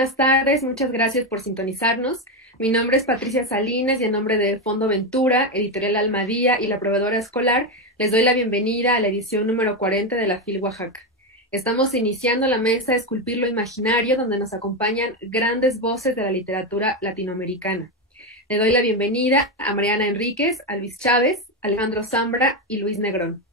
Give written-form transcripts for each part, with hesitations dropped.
buenas tardes, muchas gracias por sintonizarnos. Mi nombre es Patricia Salinas y en nombre de Fondo Ventura, Editorial Almadía y la proveedora escolar, les doy la bienvenida a la edición número 40 de la FIL Oaxaca. Estamos iniciando la mesa Esculpir lo Imaginario, donde nos acompañan grandes voces de la literatura latinoamericana. Le doy la bienvenida a Mariana Enríquez, a Luis Chávez, Alejandro Zambra y Luis Negrón.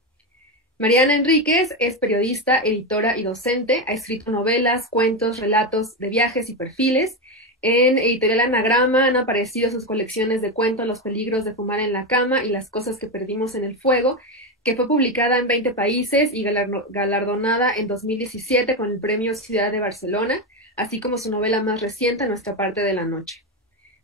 Mariana Enríquez es periodista, editora y docente. Ha escrito novelas, cuentos, relatos de viajes y perfiles. En Editorial Anagrama han aparecido sus colecciones de cuentos Los peligros de fumar en la cama y Las cosas que perdimos en el fuego, que fue publicada en 20 países y galardonada en 2017 con el Premio Ciudad de Barcelona, así como su novela más reciente, Nuestra parte de la noche.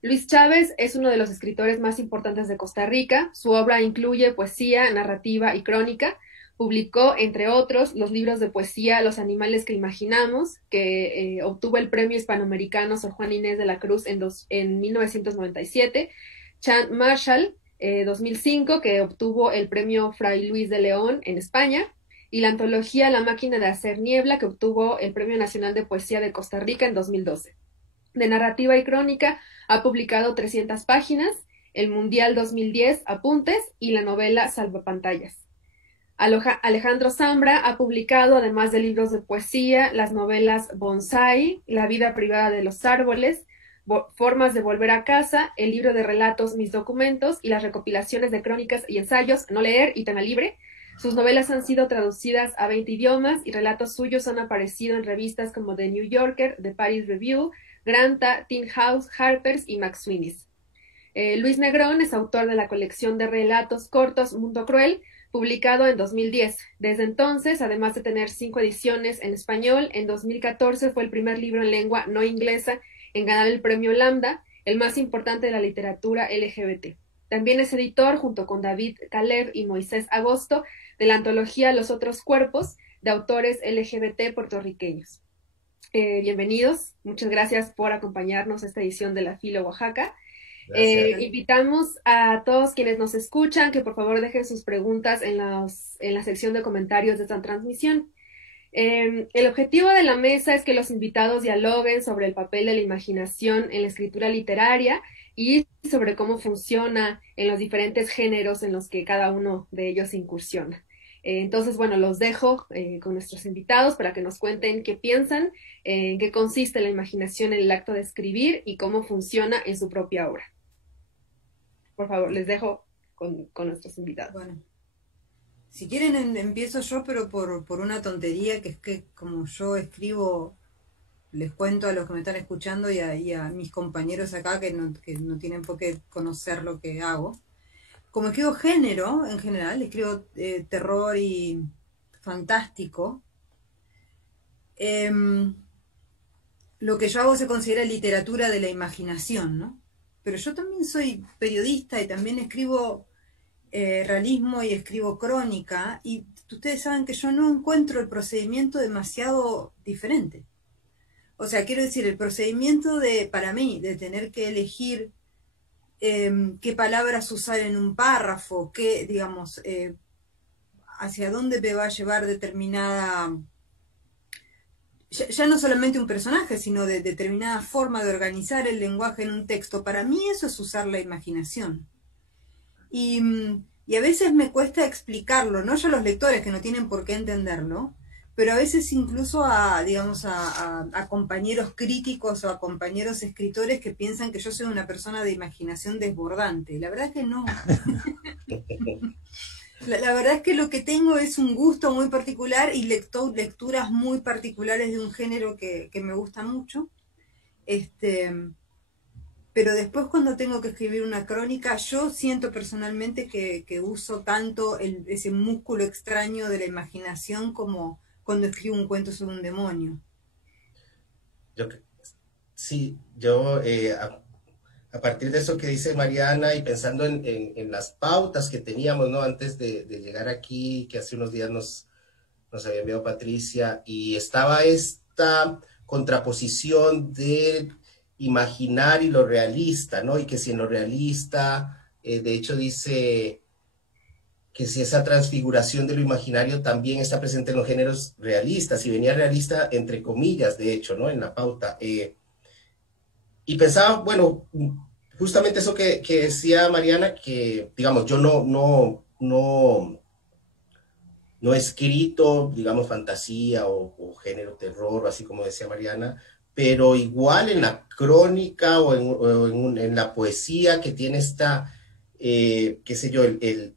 Luis Chávez es uno de los escritores más importantes de Costa Rica. Su obra incluye poesía, narrativa y crónica. Publicó, entre otros, los libros de poesía Los animales que imaginamos, que obtuvo el Premio Hispanoamericano Sor Juana Inés de la Cruz en 1997, Chant Marshall, 2005, que obtuvo el Premio Fray Luis de León en España, y la antología La máquina de hacer niebla, que obtuvo el Premio Nacional de Poesía de Costa Rica en 2012. De narrativa y crónica ha publicado 300 páginas, el Mundial 2010, Apuntes, y la novela Salvapantallas. Alejandro Zambra ha publicado, además de libros de poesía, las novelas Bonsai, La vida privada de los árboles, Formas de volver a casa, el libro de relatos Mis documentos y las recopilaciones de crónicas y ensayos No leer y Tema libre. Sus novelas han sido traducidas a 20 idiomas y relatos suyos han aparecido en revistas como The New Yorker, The Paris Review, Granta, Tin House, Harper's y McSweeney's. Luis Negrón es autor de la colección de relatos cortos Mundo Cruel, publicado en 2010. Desde entonces, además de tener 5 ediciones en español, en 2014 fue el primer libro en lengua no inglesa en ganar el premio Lambda, el más importante de la literatura LGBT. También es editor, junto con David Caleb y Moisés Agosto, de la antología Los otros cuerpos, de autores LGBT puertorriqueños. Bienvenidos, muchas gracias por acompañarnos a esta edición de la Filo Oaxaca. Invitamos a todos quienes nos escuchan que por favor dejen sus preguntas en la sección de comentarios de esta transmisión. El objetivo de la mesa es que los invitados dialoguen sobre el papel de la imaginación en la escritura literaria y sobre cómo funciona en los diferentes géneros en los que cada uno de ellos incursiona. Entonces, bueno, los dejo con nuestros invitados para que nos cuenten qué piensan, en qué consiste la imaginación en el acto de escribir y cómo funciona en su propia obra. Por favor, les dejo con nuestros invitados. Bueno, si quieren empiezo yo, pero por una tontería, que es que como yo escribo, les cuento a los que me están escuchando y a mis compañeros acá que no tienen por qué conocer lo que hago. Como escribo género, en general, escribo terror y fantástico, lo que yo hago se considera literatura de la imaginación, ¿no? Pero yo también soy periodista y también escribo realismo y escribo crónica, y ustedes saben que yo no encuentro el procedimiento demasiado diferente. O sea, quiero decir, el procedimiento para mí, de tener que elegir qué palabras usar en un párrafo, qué, digamos, hacia dónde me va a llevar determinada, ya no solamente un personaje, sino de determinada forma de organizar el lenguaje en un texto. Para mí eso es usar la imaginación. Y a veces me cuesta explicarlo, no yo a los lectores que no tienen por qué entenderlo, pero a veces incluso digamos, a compañeros críticos o a compañeros escritores que piensan que yo soy una persona de imaginación desbordante. La verdad es que no. La verdad es que lo que tengo es un gusto muy particular y lecturas muy particulares de un género que me gusta mucho. Pero después, cuando tengo que escribir una crónica, yo siento personalmente que uso tanto ese músculo extraño de la imaginación como cuando escribo un cuento sobre un demonio. Yo a partir de eso que dice Mariana y pensando en las pautas que teníamos, ¿no? Antes de llegar aquí, que hace unos días nos había enviado Patricia, y estaba esta contraposición de imaginar y lo realista, ¿no? Y que si en lo realista, de hecho dice que si esa transfiguración de lo imaginario también está presente en los géneros realistas, y venía realista entre comillas, de hecho, ¿no? En la pauta. y pensaba, bueno, justamente eso que decía Mariana, que digamos, yo no he escrito, digamos, fantasía o género terror, así como decía Mariana, pero igual en la crónica en la poesía que tiene esta, qué sé yo,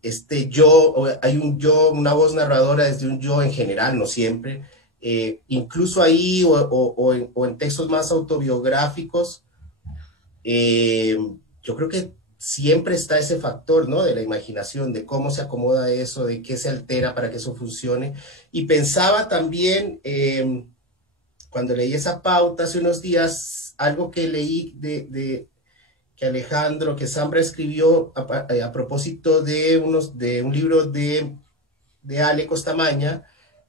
este yo, hay un yo, una voz narradora desde un yo en general, no siempre, incluso ahí o en textos más autobiográficos, eh, yo creo que siempre está ese factor, ¿no? De la imaginación, de cómo se acomoda eso, de qué se altera para que eso funcione. Y pensaba también, cuando leí esa pauta hace unos días, algo que leí que Alejandro, que Zambra escribió a propósito de un libro de Ale Costamaña,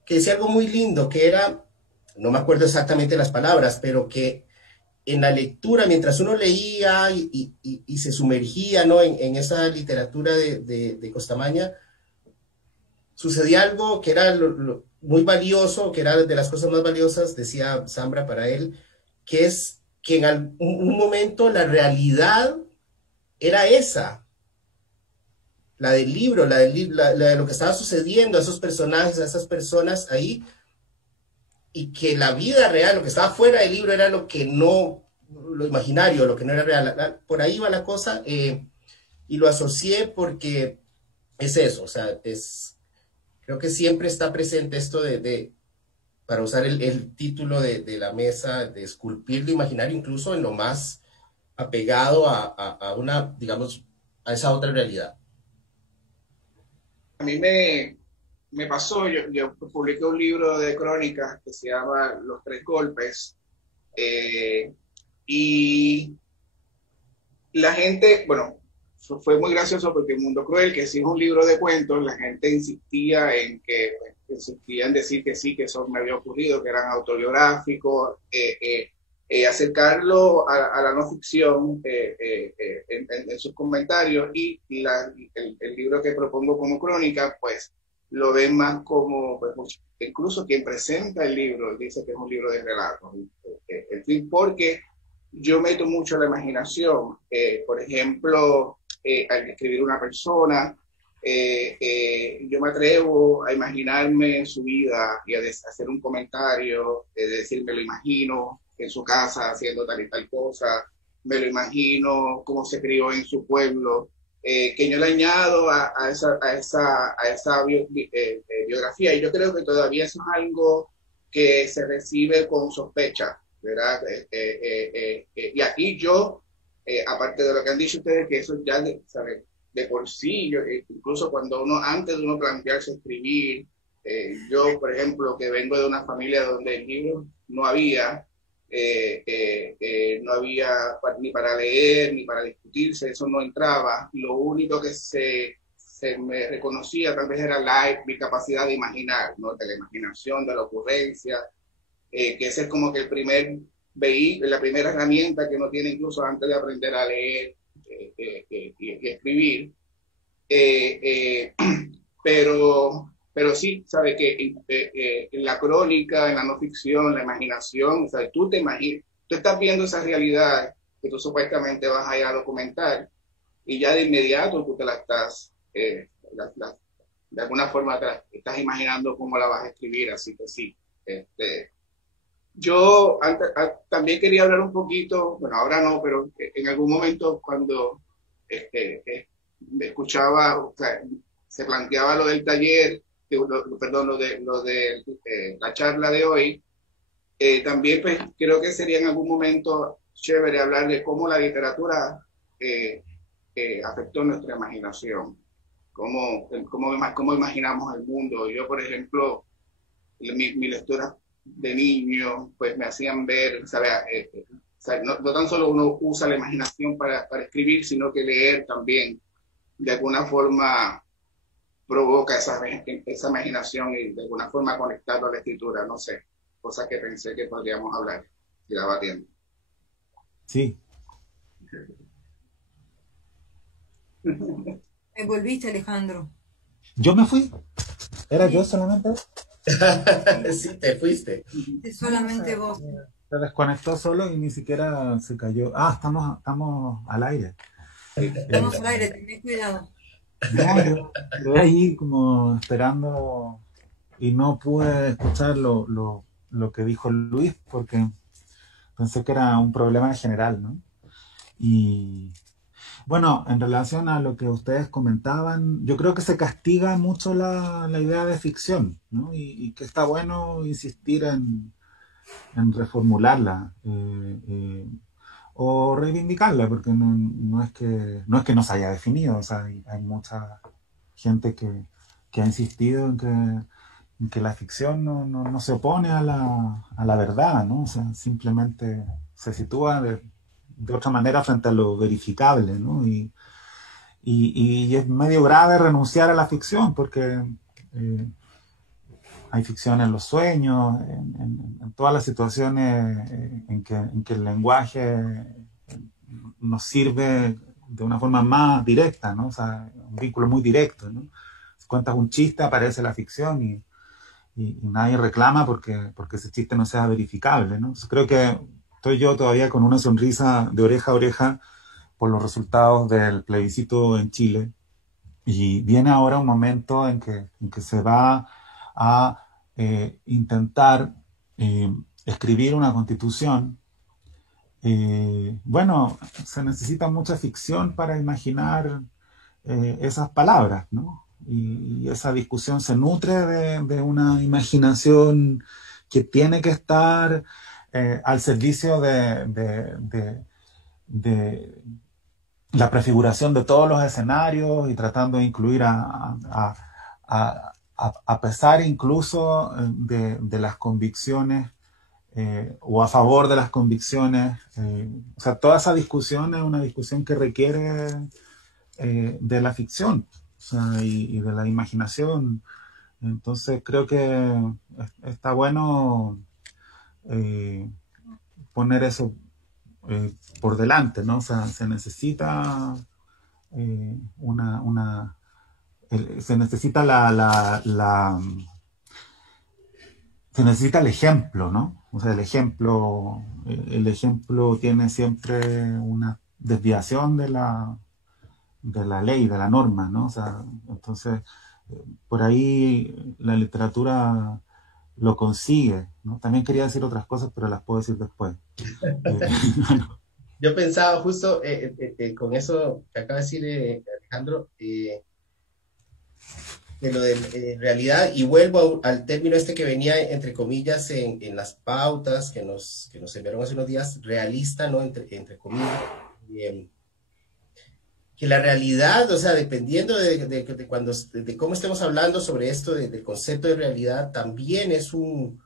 que decía algo muy lindo, que era, no me acuerdo exactamente las palabras, pero que en la lectura, mientras uno leía y se sumergía, ¿no? en esa literatura de Costamaña, sucedía algo que era muy valioso, que era de las cosas más valiosas, decía Zambra para él, que es que en un momento la realidad era esa, la del libro, la de lo que estaba sucediendo a esos personajes, a esas personas ahí, y que la vida real, lo que estaba fuera del libro era lo que no, lo imaginario, lo que no era real. Por ahí va la cosa, y lo asocié porque es eso, o sea, creo que siempre está presente esto para usar el título de la mesa, de esculpir lo imaginario, incluso en lo más apegado a una, digamos, a esa otra realidad. A mí me pasó, yo publiqué un libro de crónicas que se llama Los Tres Golpes, y la gente, bueno, fue muy gracioso porque El Mundo Cruel, que sí es un libro de cuentos, la gente insistía en decir que sí, que eso me había ocurrido, que eran autobiográficos, acercarlo a la no ficción en sus comentarios, y el libro que propongo como crónica, pues lo ven más como, pues, incluso quien presenta el libro dice que es un libro de relatos, en fin, porque yo meto mucho la imaginación. Por ejemplo, al escribir una persona, yo me atrevo a imaginarme su vida y a hacer un comentario, decir, me lo imagino en su casa haciendo tal y tal cosa, me lo imagino cómo se crió en su pueblo, que yo le añado a esa biografía, y yo creo que todavía eso es algo que se recibe con sospecha, ¿verdad? Y aquí yo, aparte de lo que han dicho ustedes, que eso ya de por sí, incluso cuando antes de uno plantearse escribir, yo, por ejemplo, que vengo de una familia donde el libro no había, no había ni para leer, ni para discutirse, eso no entraba. Lo único que se me reconocía tal vez era mi capacidad de imaginar, ¿no? De la imaginación, de la ocurrencia, que ese es como que el primer vehículo, la primera herramienta que uno tiene incluso antes de aprender a leer y escribir. Pero sí, sabe que en la crónica, en la no ficción, la imaginación, ¿sabes? Tú estás viendo esa realidad que tú supuestamente vas a ir a documentar, y ya de inmediato tú te la estás, de alguna forma estás imaginando cómo la vas a escribir, así que sí. Yo también quería hablar un poquito, bueno, ahora no, pero en algún momento cuando me escuchaba, o sea, se planteaba lo del taller, perdón, lo de la charla de hoy, también pues creo que sería en algún momento chévere hablar de cómo la literatura afectó nuestra imaginación, cómo imaginamos el mundo. Yo, por ejemplo, mi lectura de niño, pues me hacían ver, ¿sabes? O sea, no tan solo uno usa la imaginación para escribir, sino que leer también de alguna forma provoca esa imaginación y de alguna forma conectarlo a la escritura, no sé, cosas que pensé que podríamos hablar y la batiendo. Sí. Me volviste, Alejandro. Yo me fui. ¿Era yo solamente? Sí, te fuiste. Solamente vos. Se desconectó solo y ni siquiera se cayó. Ah, estamos al aire. Estamos al aire, tenés cuidado. No, yo quedé ahí como esperando y no pude escuchar lo que dijo Luis porque pensé que era un problema en general, ¿no? Y bueno, en relación a lo que ustedes comentaban, yo creo que se castiga mucho la idea de ficción, ¿no? Y que está bueno insistir en reformularla o reivindicarla, porque no es que no se haya definido, o sea, hay mucha gente que ha insistido en que la ficción no se opone a la verdad, ¿no? O sea, simplemente se sitúa de otra manera frente a lo verificable, ¿no? Y es medio grave renunciar a la ficción, porque hay ficción en los sueños, en todas las situaciones en que el lenguaje nos sirve de una forma más directa, ¿no? O sea, un vínculo muy directo, ¿no? Si cuentas un chiste, aparece la ficción y nadie reclama porque ese chiste no sea verificable, ¿no? Entonces, creo que estoy yo todavía con una sonrisa de oreja a oreja por los resultados del plebiscito en Chile. Y viene ahora un momento en que se va a intentar escribir una constitución. Bueno, se necesita mucha ficción para imaginar esas palabras, ¿no? Y esa discusión se nutre de una imaginación que tiene que estar al servicio de la prefiguración de todos los escenarios y tratando de incluir a pesar incluso de las convicciones o a favor de las convicciones. O sea, toda esa discusión es una discusión que requiere de la ficción, o sea, y de la imaginación. Entonces creo que está bueno poner eso por delante, ¿no? O sea, se necesita se necesita se necesita el ejemplo, ¿no? O sea, el ejemplo tiene siempre una desviación de la ley, de la norma, ¿no? O sea, entonces, por ahí la literatura lo consigue, ¿no? También quería decir otras cosas, pero las puedo decir después. Yo pensaba justo con eso que acaba de decir Alejandro, de lo de realidad, y vuelvo al término este que venía, entre comillas, en las pautas que nos enviaron hace unos días, realista, ¿no? Entre comillas. Que la realidad, o sea, dependiendo de cómo estemos hablando sobre esto, del concepto de realidad, también es un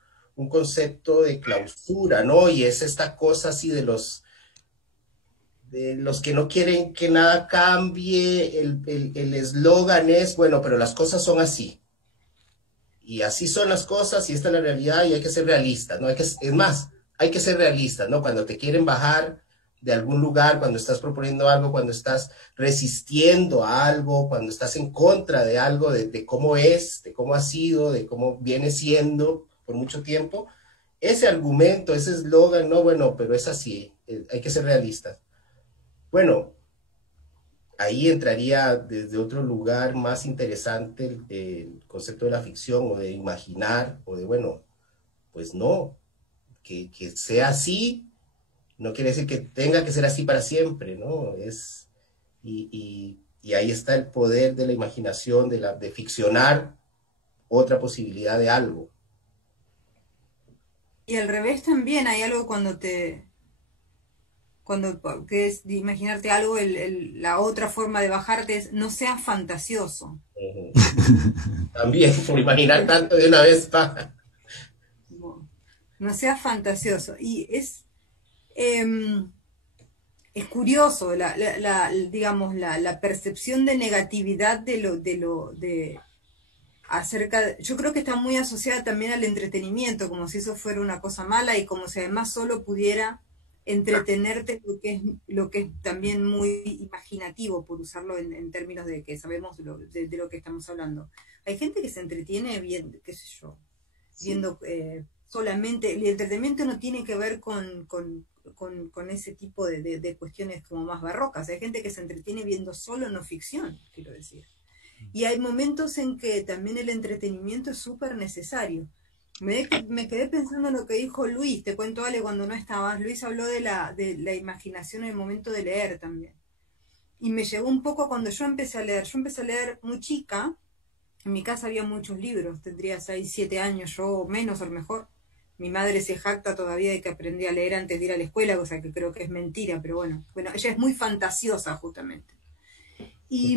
concepto de clausura, ¿no? Y es esta cosa así de los que no quieren que nada cambie, el eslogan es, bueno, pero las cosas son así. Y así son las cosas y esta es la realidad y hay que ser realistas, ¿no? Es más, hay que ser realistas, ¿no? Cuando te quieren bajar de algún lugar, cuando estás proponiendo algo, cuando estás resistiendo a algo, cuando estás en contra de algo, de cómo es, de cómo ha sido, de cómo viene siendo por mucho tiempo, ese argumento, ese eslogan, no, bueno, pero es así, hay que ser realistas. Bueno, ahí entraría desde otro lugar más interesante el concepto de la ficción o de imaginar o de, bueno, pues no, que sea así no quiere decir que tenga que ser así para siempre, ¿no? Y ahí está el poder de la imaginación, de ficcionar otra posibilidad de algo. Y al revés también hay algo que es de imaginarte algo, la otra forma de bajarte es no seas fantasioso. También, por imaginar tanto de una vez, pa. No seas fantasioso. Y es curioso digamos, la percepción de negatividad yo creo que está muy asociada también al entretenimiento, como si eso fuera una cosa mala y como si además solo pudiera entretenerte, lo que es también muy imaginativo, por usarlo en términos de que sabemos de lo que estamos hablando. Hay gente que se entretiene viendo, qué sé yo, viendo solamente, el entretenimiento no tiene que ver con ese tipo de cuestiones como más barrocas. Hay gente que se entretiene viendo solo no ficción, quiero decir. Y hay momentos en que también el entretenimiento es súper necesario. Me quedé pensando en lo que dijo Luis, te cuento, Ale, cuando no estabas. Luis habló de la imaginación en el momento de leer también. Y me llegó un poco cuando yo empecé a leer. Yo empecé a leer muy chica. En mi casa había muchos libros, tendría 6, 7 años, yo menos a lo mejor. Mi madre se jacta todavía de que aprendí a leer antes de ir a la escuela, cosa que creo que es mentira, pero bueno, ella es muy fantasiosa justamente. Y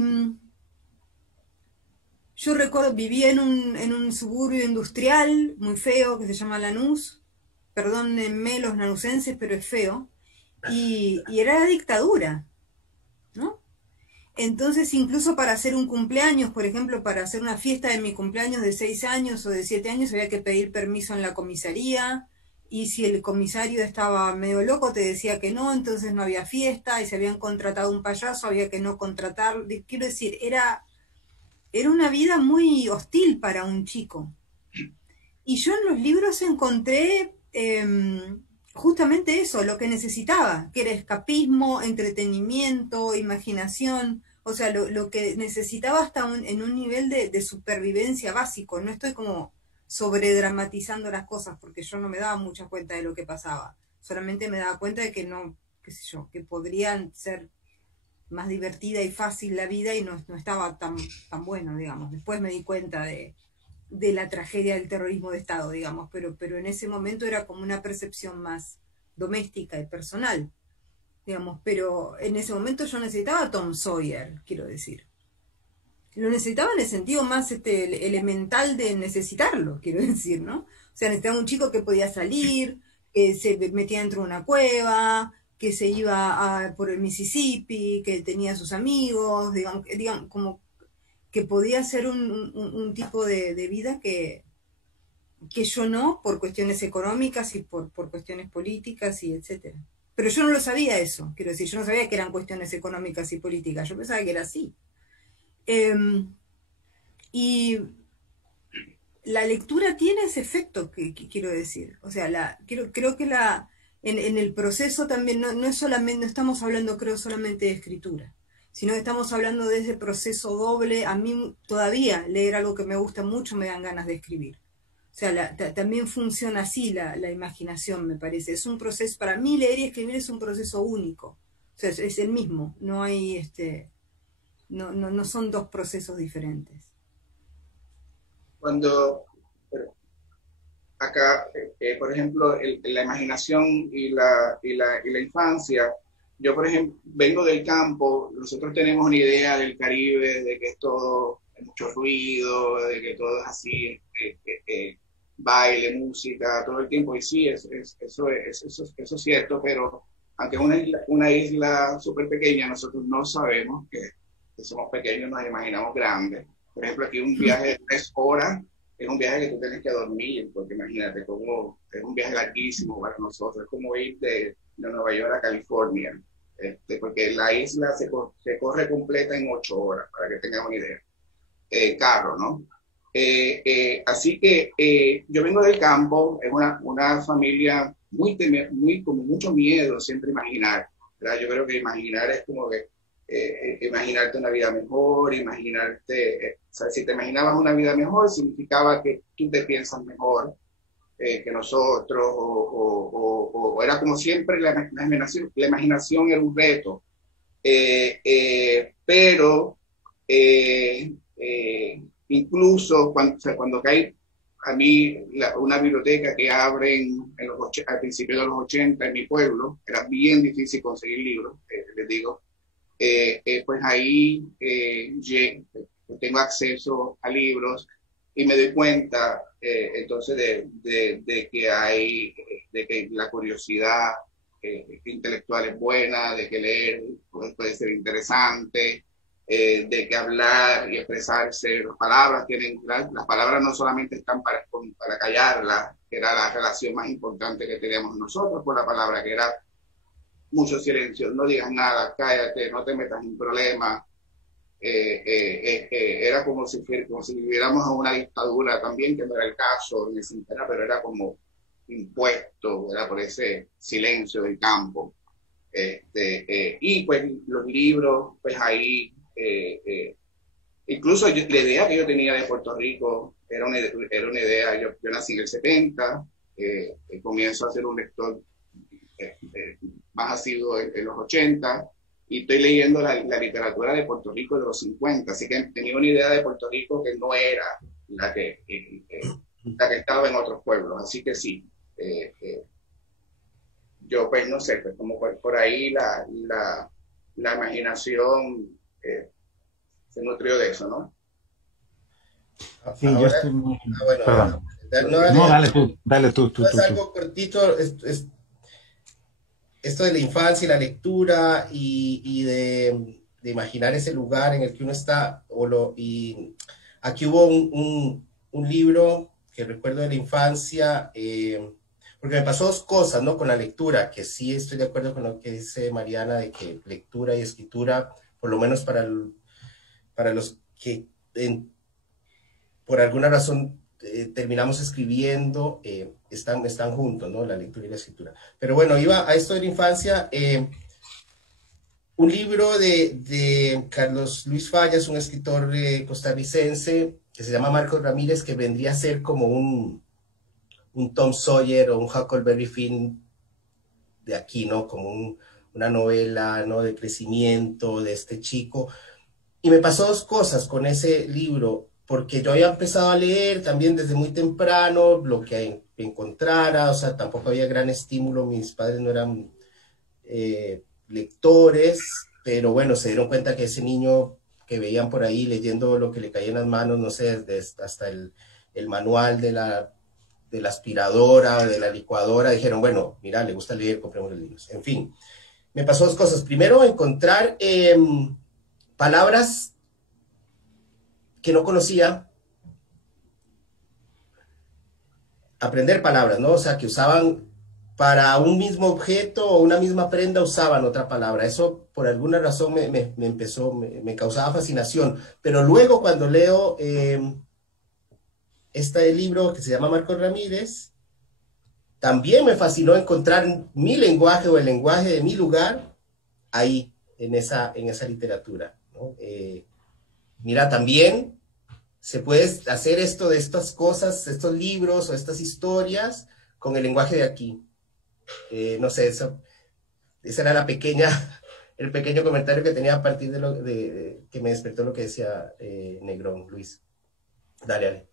yo recuerdo, vivía en un suburbio industrial muy feo que se llama Lanús, perdónenme los lanusenses, pero es feo, y era la dictadura, ¿no? Entonces, incluso para hacer un cumpleaños, por ejemplo, para hacer una fiesta de mi cumpleaños de 6 años o de 7 años, había que pedir permiso en la comisaría, y si el comisario estaba medio loco te decía que no, entonces no había fiesta, y si habían contratado un payaso había que no contratar. Quiero decir, era una vida muy hostil para un chico. Y yo en los libros encontré justamente eso, lo que necesitaba, que era escapismo, entretenimiento, imaginación, o sea, lo que necesitaba hasta en un nivel de supervivencia básico. No estoy como sobredramatizando las cosas, porque yo no me daba mucha cuenta de lo que pasaba, solamente me daba cuenta de que no, qué sé yo, que podrían ser más divertida y fácil la vida y no estaba tan bueno, digamos. Después me di cuenta de la tragedia del terrorismo de Estado, digamos, pero en ese momento era como una percepción más doméstica y personal, digamos, pero en ese momento yo necesitaba a Tom Sawyer, quiero decir. Lo necesitaba en el sentido más elemental de necesitarlo, quiero decir, ¿no? O sea, necesitaba un chico que podía salir, que se metía dentro de una cueva, que se iba por el Mississippi, que tenía sus amigos, digamos como que podía ser un tipo de vida que yo no, por cuestiones económicas y por cuestiones políticas y etcétera. Pero yo no lo sabía eso, quiero decir, yo no sabía que eran cuestiones económicas y políticas, yo pensaba que era así. Y la lectura tiene ese efecto que quiero decir, o sea, creo que en el proceso también no es solamente, no estamos hablando creo solamente de escritura, sino que estamos hablando de ese proceso doble. A mí todavía leer algo que me gusta mucho me dan ganas de escribir. O sea, también funciona así la imaginación, me parece. Es un proceso, para mí leer y escribir es un proceso único. O sea, es el mismo, no hay no son dos procesos diferentes. Cuando acá, por ejemplo, la imaginación y la infancia, yo, por ejemplo, vengo del campo, nosotros tenemos una idea del Caribe, de que es todo, hay mucho ruido, de que todo es así, baile, música, todo el tiempo, y sí, eso es cierto, pero aunque es una isla súper pequeña, nosotros no sabemos que somos pequeños, nos imaginamos grandes. Por ejemplo, aquí un viaje de 3 horas es un viaje que tú tienes que dormir, porque imagínate cómo es un viaje larguísimo para nosotros, es como ir de Nueva York a California, porque la isla se corre completa en 8 horas, para que tengan una idea, carro, ¿no? Así que yo vengo del campo, es una familia muy con mucho miedo siempre imaginar, ¿verdad? Yo creo que imaginar es como que imaginarte una vida mejor, imaginarte, o sea, si te imaginabas una vida mejor, significaba que tú te piensas mejor que nosotros, o era como siempre la imaginación era un reto, pero incluso cuando cae a mí una biblioteca que abren al principio de los 80 en mi pueblo, era bien difícil conseguir libros, les digo, pues ahí tengo acceso a libros y me doy cuenta entonces de que la curiosidad intelectual es buena, de que leer puede ser interesante, de que hablar y expresarse, las palabras no solamente están para callarlas, que era la relación más importante que teníamos nosotros con la palabra, que era mucho silencio, no digas nada, cállate, no te metas en problemas. Era como si viviéramos a una dictadura también, que no era el caso, pero era como impuesto, ¿verdad? Por ese silencio del campo. Y pues los libros, pues ahí, incluso la idea que yo tenía de Puerto Rico era una idea, yo nací en el 70, comienzo a ser un lector más asiduo en los 80, y estoy leyendo la literatura de Puerto Rico de los 50, así que tenía una idea de Puerto Rico que no era la que estaba en otros pueblos, así que sí. Yo pues no sé, pues como por ahí la imaginación se nutrió de eso, ¿no? Sí, Ahora, yo estoy muy... bueno, Perdón. no, Dale tú. es algo cortito, esto de la infancia y la lectura y de imaginar ese lugar en el que uno está. Y aquí hubo un libro que recuerdo de la infancia, porque me pasó dos cosas, ¿no? Con la lectura, que sí estoy de acuerdo con lo que dice Mariana, de que lectura y escritura, por lo menos para los que por alguna razón terminamos escribiendo, están juntos, ¿no? La lectura y la escritura. Pero bueno, iba a esto de la infancia. Un libro de Carlos Luis Fallas, un escritor costarricense, que se llama Marcos Ramírez, que vendría a ser como un Tom Sawyer o un Huckleberry Finn de aquí, ¿no? Como una novela, ¿no? De crecimiento de este chico. Y me pasó dos cosas con ese libro, porque yo había empezado a leer también desde muy temprano, lo que encontrara, o sea, tampoco había gran estímulo, mis padres no eran lectores, pero bueno, se dieron cuenta que ese niño que veían por ahí leyendo lo que le caía en las manos, no sé, hasta el manual de la aspiradora, de la licuadora, dijeron, bueno, mira, le gusta leer, compremos los libros. En fin, me pasó dos cosas. Primero, encontrar palabras que no conocía, aprender palabras, ¿no? O sea, que usaban para un mismo objeto o una misma prenda, usaban otra palabra. Eso, por alguna razón, me causaba fascinación. Pero luego, cuando leo este libro que se llama Marcos Ramírez, también me fascinó encontrar mi lenguaje o el lenguaje de mi lugar ahí, en esa literatura, ¿no? Mira, también se puede hacer esto de estas cosas, estos libros o estas historias con el lenguaje de aquí. No sé, esa era el pequeño comentario que tenía a partir de que me despertó lo que decía Negrón, Luis. Dale.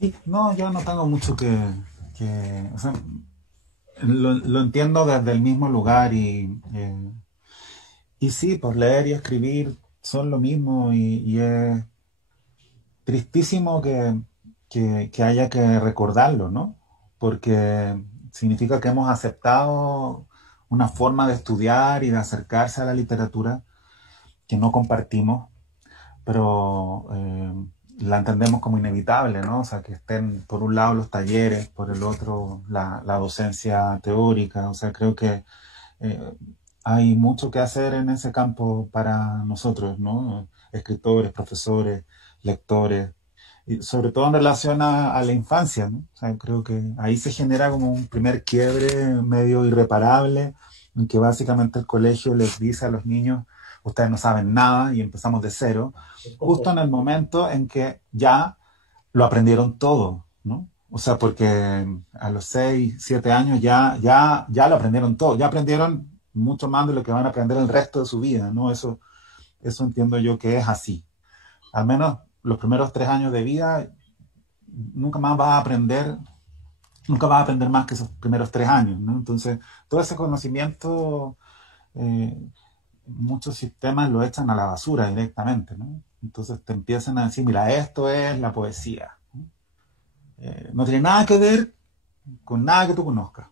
Sí, no, yo no tengo mucho o sea, lo entiendo desde el mismo lugar y sí, pues leer y escribir son lo mismo y es tristísimo que haya que recordarlo, ¿no? Porque significa que hemos aceptado una forma de estudiar y de acercarse a la literatura que no compartimos, pero la entendemos como inevitable, ¿no? O sea, que estén por un lado los talleres, por el otro la docencia teórica. O sea, creo que hay mucho que hacer en ese campo para nosotros, ¿no? Escritores, profesores, lectores, y sobre todo en relación a la infancia, ¿no? O sea, creo que ahí se genera como un primer quiebre medio irreparable, en que básicamente el colegio les dice a los niños, ustedes no saben nada y empezamos de cero, justo en el momento en que ya lo aprendieron todo, ¿no? O sea, porque a los 6, 7 años ya lo aprendieron todo, ya aprendieron mucho más de lo que van a aprender el resto de su vida, ¿no? Eso entiendo yo que es así. Al menos los primeros 3 años de vida nunca vas a aprender más que esos primeros 3 años, ¿no? Entonces, todo ese conocimiento, muchos sistemas lo echan a la basura directamente, ¿no? Entonces te empiezan a decir, mira, esto es la poesía, ¿no? No tiene nada que ver con nada que tú conozcas,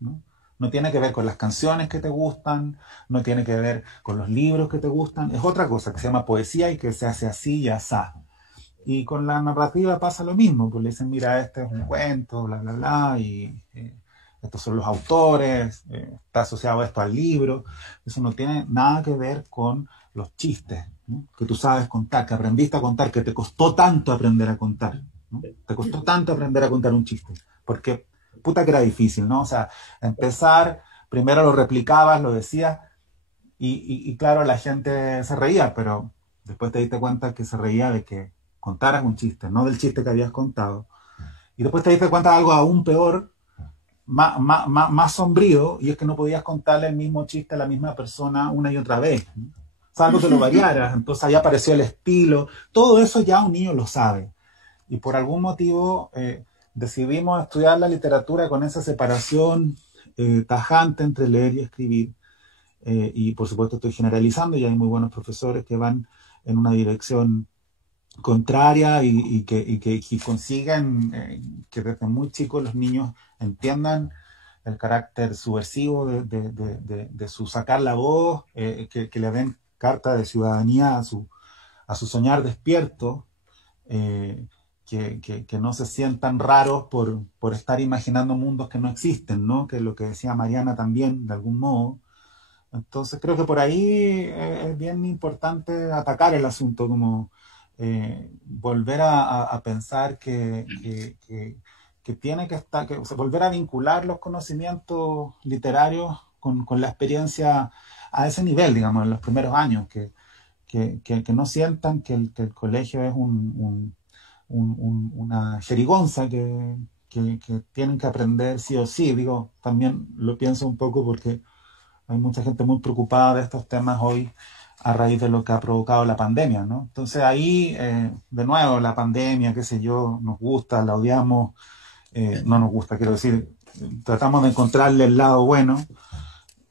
¿no? No tiene que ver con las canciones que te gustan, no tiene que ver con los libros que te gustan, es otra cosa que se llama poesía y que se hace así y asá. Y con la narrativa pasa lo mismo, pues le dicen, mira, este es un cuento, bla, bla, bla, y estos son los autores, está asociado esto al libro. Eso no tiene nada que ver con los chistes, ¿no? Que tú sabes contar, que aprendiste a contar, que te costó tanto aprender a contar, ¿no? Te costó tanto aprender a contar un chiste, porque puta que era difícil, ¿no? O sea, empezar, primero lo replicabas, lo decías, y claro, la gente se reía, pero después te diste cuenta que se reía de que contaras un chiste, no del chiste que habías contado. Y después te diste cuenta de algo aún peor, más sombrío, y es que no podías contarle el mismo chiste a la misma persona una y otra vez, ¿no? Salvo que lo variaras, entonces ahí apareció el estilo, todo eso ya un niño lo sabe. Y por algún motivo decidimos estudiar la literatura con esa separación tajante entre leer y escribir. Y por supuesto estoy generalizando, y hay muy buenos profesores que van en una dirección contraria y consigan que desde muy chicos los niños entiendan el carácter subversivo de su sacar la voz, que le den carta de ciudadanía a su soñar despierto, que no se sientan raros por estar imaginando mundos que no existen, ¿no? Que es lo que decía Mariana también, de algún modo. Entonces creo que por ahí es bien importante atacar el asunto, como volver a pensar que tiene que estar, o sea, volver a vincular los conocimientos literarios con la experiencia a ese nivel, digamos, en los primeros años, que no sientan que el colegio es una jerigonza que tienen que aprender sí o sí. Digo, también lo pienso un poco porque hay mucha gente muy preocupada de estos temas hoy a raíz de lo que ha provocado la pandemia, ¿no? Entonces ahí, de nuevo, la pandemia, qué sé yo, nos gusta, la odiamos, no nos gusta, quiero decir, tratamos de encontrarle el lado bueno,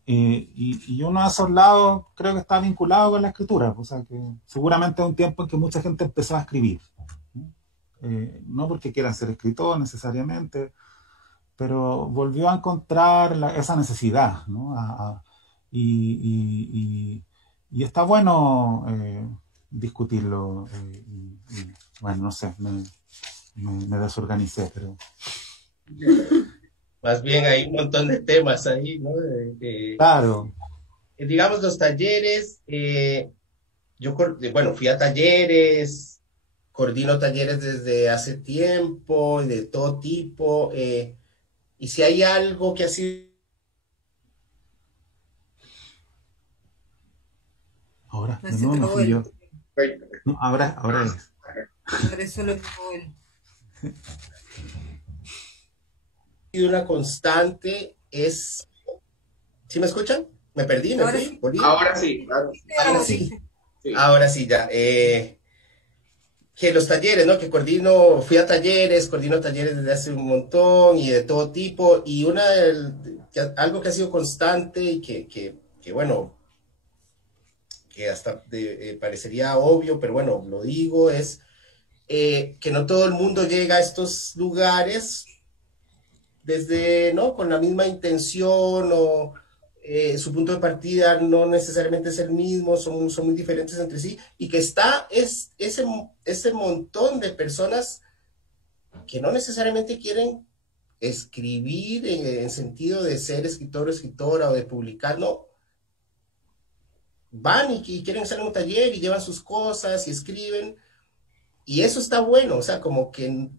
y uno de esos lados creo que está vinculado con la escritura, o sea que seguramente es un tiempo en que mucha gente empezó a escribir, ¿no? No porque quieran ser escritor necesariamente, pero volvió a encontrar esa necesidad, ¿no? Y está bueno discutirlo. Bueno, no sé, me desorganicé, pero... Más bien hay un montón de temas ahí, ¿no? Claro. Digamos, los talleres, bueno, fui a talleres, coordino talleres desde hace tiempo, de todo tipo, y si hay algo que ha sido... Ahora, de nuevo no fui yo. No, ahora es. Por eso lo dijo él. Una constante es... ¿Sí me escuchan? ¿Me perdí? ¿Me fui? ¿Volví? Ahora sí, claro. Ahora sí. Ahora sí, ya. Que los talleres, ¿no? Que fui a talleres, coordino talleres desde hace un montón y de todo tipo, y algo que ha sido constante y que bueno, que hasta parecería obvio, pero bueno, lo digo, es que no todo el mundo llega a estos lugares desde, ¿no? Con la misma intención, o su punto de partida no necesariamente es el mismo, son muy diferentes entre sí, y que está ese montón de personas que no necesariamente quieren escribir en sentido de ser escritor o escritora o de publicar, no, van y quieren hacer un taller y llevan sus cosas y escriben, y eso está bueno, o sea, como que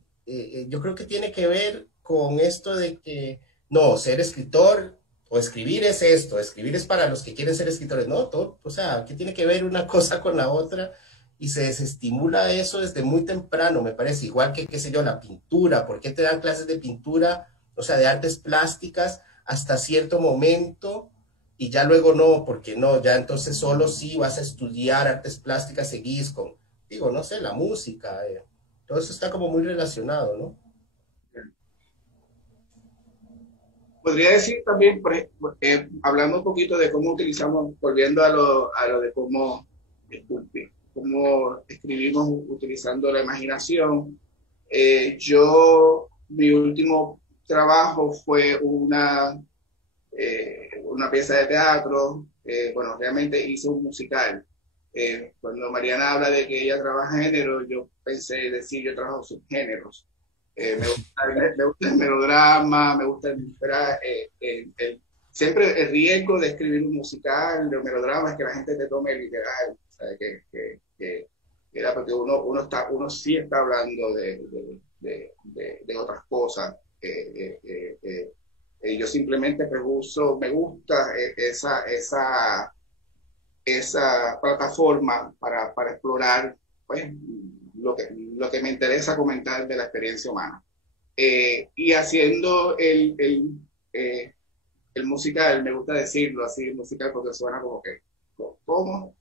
yo creo que tiene que ver con esto de que, no, ser escritor o escribir es esto, escribir es para los que quieren ser escritores, no, todo, o sea, que tiene que ver una cosa con la otra, y se desestimula eso desde muy temprano, me parece, igual que, qué sé yo, la pintura, ¿por qué te dan clases de pintura, o sea, de artes plásticas hasta cierto momento, y ya luego no, porque no, ya entonces solo sí vas a estudiar artes plásticas, seguís con, digo, no sé, la música, todo eso está como muy relacionado, ¿no? Podría decir también, por ejemplo, hablando un poquito de cómo utilizamos, volviendo a lo de cómo escribimos utilizando la imaginación. Mi último trabajo fue una pieza de teatro. Bueno, realmente hice un musical. Cuando Mariana habla de que ella trabaja género, yo pensé decir yo trabajo subgéneros. Me gusta el melodrama, me gusta siempre el riesgo de escribir un musical, de un melodrama, es que la gente te tome literal, ¿sabes? Que era porque uno sí está hablando de otras cosas. Yo simplemente me gusta esa plataforma para explorar pues, lo que me interesa comentar de la experiencia humana. Y haciendo el musical, me gusta decirlo así, musical, porque suena como que, ¿cómo?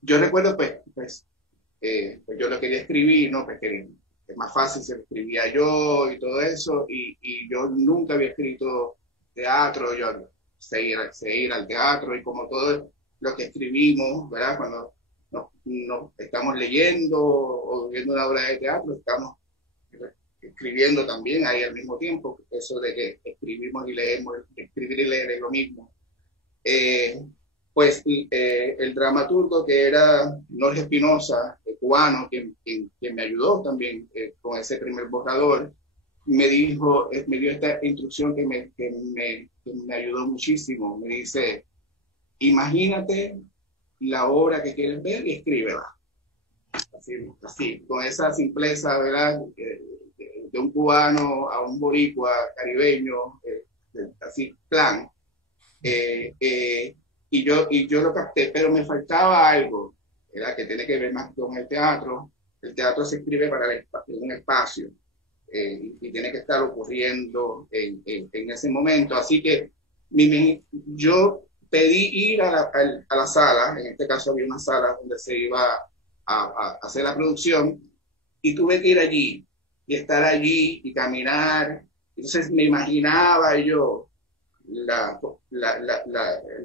Yo recuerdo, pues yo lo quería escribir, ¿no? Pues que es más fácil, se lo escribía yo y todo eso, y yo nunca había escrito teatro, yo sé ir al teatro, y como todo lo que escribimos, ¿verdad? Cuando nos estamos leyendo o viendo una obra de teatro, estamos escribiendo también ahí al mismo tiempo, eso de que escribimos y leemos, escribir y leer es lo mismo. Pues el dramaturgo que era Jorge Espinosa, cubano, quien me ayudó también con ese primer borrador, me dio esta instrucción que me ayudó muchísimo. Me dice, imagínate la obra que quieres ver y escríbela. Así, con esa simpleza, ¿verdad? De un cubano a un boricua caribeño, así, plan. Y yo lo capté, pero me faltaba algo, ¿verdad? Que tiene que ver más con el teatro. El teatro se escribe para un espacio y tiene que estar ocurriendo en ese momento. Así que yo pedí ir a la sala, en este caso había una sala donde se iba a hacer la producción, y tuve que ir allí y estar allí y caminar. Entonces me imaginaba yo el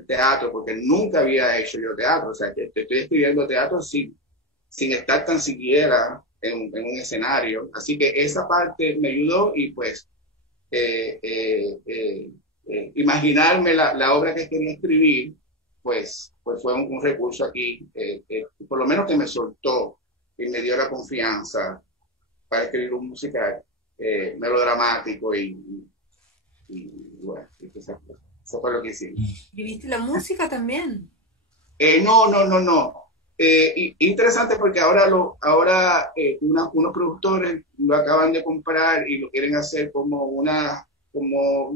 teatro, porque nunca había hecho yo teatro, o sea, que estoy estudiando teatro sin estar tan siquiera en un escenario. Así que esa parte me ayudó, y pues imaginarme la obra que quería escribir, pues fue un recurso aquí, por lo menos que me soltó y me dio la confianza para escribir un musical melodramático y bueno, eso fue lo que hicimos. ¿Escribiste la música también? No. Interesante porque ahora unos productores lo acaban de comprar y lo quieren hacer como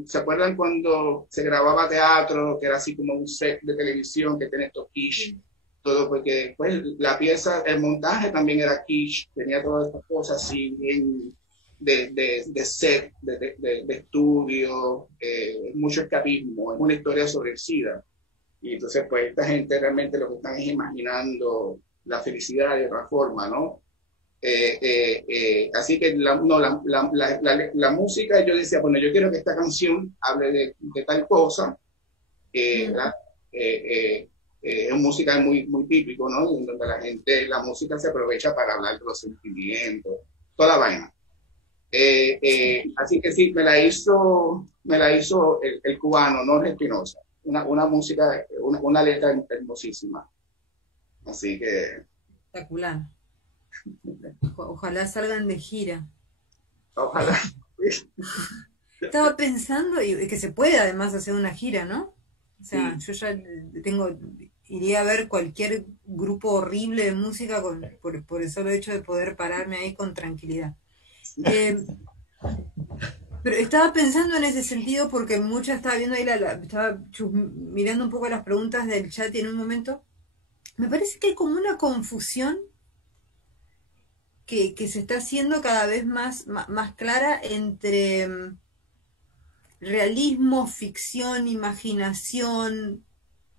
¿se acuerdan cuando se grababa teatro, que era así como un set de televisión que tiene estos quiche? Todo, porque pues la pieza, el montaje también era quiche, tenía todas estas cosas así bien de set, de estudio, mucho escapismo, es una historia sobre el SIDA. Y entonces, pues, esta gente realmente lo que están es imaginando la felicidad de otra forma, ¿no? Así que la música, yo decía, bueno, yo quiero que esta canción hable de tal cosa, es un musical muy, muy típico, ¿no? En donde la música se aprovecha para hablar de los sentimientos, toda la vaina. Así que sí, me la hizo el cubano, Jorge Espinosa. Una música, una letra hermosísima. Así que... Espectacular. Ojalá salgan de gira. Ojalá. Estaba pensando, y que se puede además hacer una gira, ¿no? O sea, sí. Yo ya iría a ver cualquier grupo horrible de música por el solo hecho de poder pararme ahí con tranquilidad. Pero estaba pensando en ese sentido porque estaba viendo ahí, estaba mirando un poco las preguntas del chat, y en un momento me parece que hay como una confusión que se está haciendo cada vez más clara entre realismo, ficción, imaginación,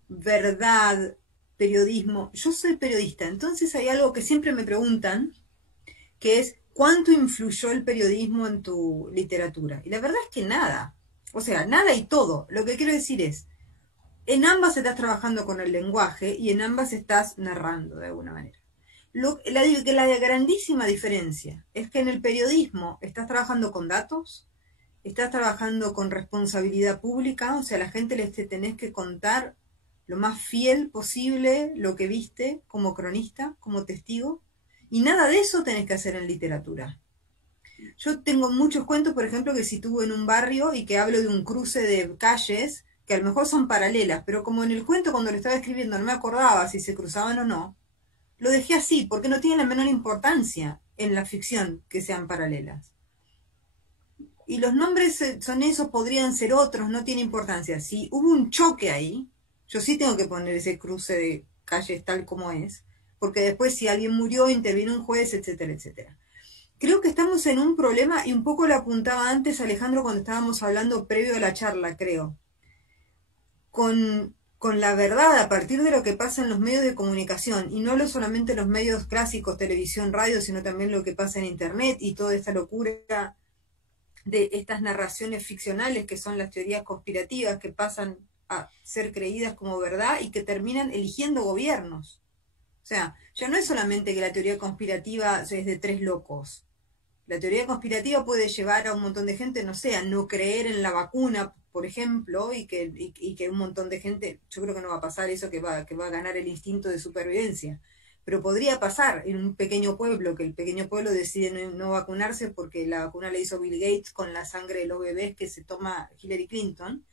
verdad, periodismo. Yo soy periodista, entonces hay algo que siempre me preguntan, que es: ¿cuánto influyó el periodismo en tu literatura? Y la verdad es que nada. O sea, nada y todo. Lo que quiero decir es, en ambas estás trabajando con el lenguaje y en ambas estás narrando de alguna manera. La grandísima diferencia es que en el periodismo estás trabajando con datos, estás trabajando con responsabilidad pública, o sea, a la gente les tenés que contar lo más fiel posible lo que viste como cronista, como testigo. Y nada de eso tenés que hacer en literatura. Yo tengo muchos cuentos, por ejemplo, que sitúo en un barrio y que hablo de un cruce de calles que a lo mejor son paralelas, pero como en el cuento cuando lo estaba escribiendo no me acordaba si se cruzaban o no, lo dejé así, porque no tiene la menor importancia. en la ficción que sean paralelas. Y los nombres son esos, podrían ser otros, no tiene importancia. Si hubo un choque ahí, yo sí tengo que poner ese cruce de calles tal como es, porque después si alguien murió, interviene un juez, etcétera, etcétera. Creo que estamos en un problema, y un poco lo apuntaba antes Alejandro cuando estábamos hablando previo a la charla, creo, con la verdad a partir de lo que pasa en los medios de comunicación, y no solamente los medios clásicos, televisión, radio, sino también lo que pasa en internet y toda esta locura de estas narraciones ficcionales que son las teorías conspirativas que pasan a ser creídas como verdad y que terminan eligiendo gobiernos. O sea, ya no es solamente que la teoría conspirativa es de tres locos. La teoría conspirativa puede llevar a un montón de gente, no sé, a no creer en la vacuna, por ejemplo, y que un montón de gente, yo creo que no va a pasar eso, que va a ganar el instinto de supervivencia. Pero podría pasar en un pequeño pueblo, que el pequeño pueblo decide no vacunarse porque la vacuna la hizo Bill Gates con la sangre de los bebés que se toma Hillary Clinton,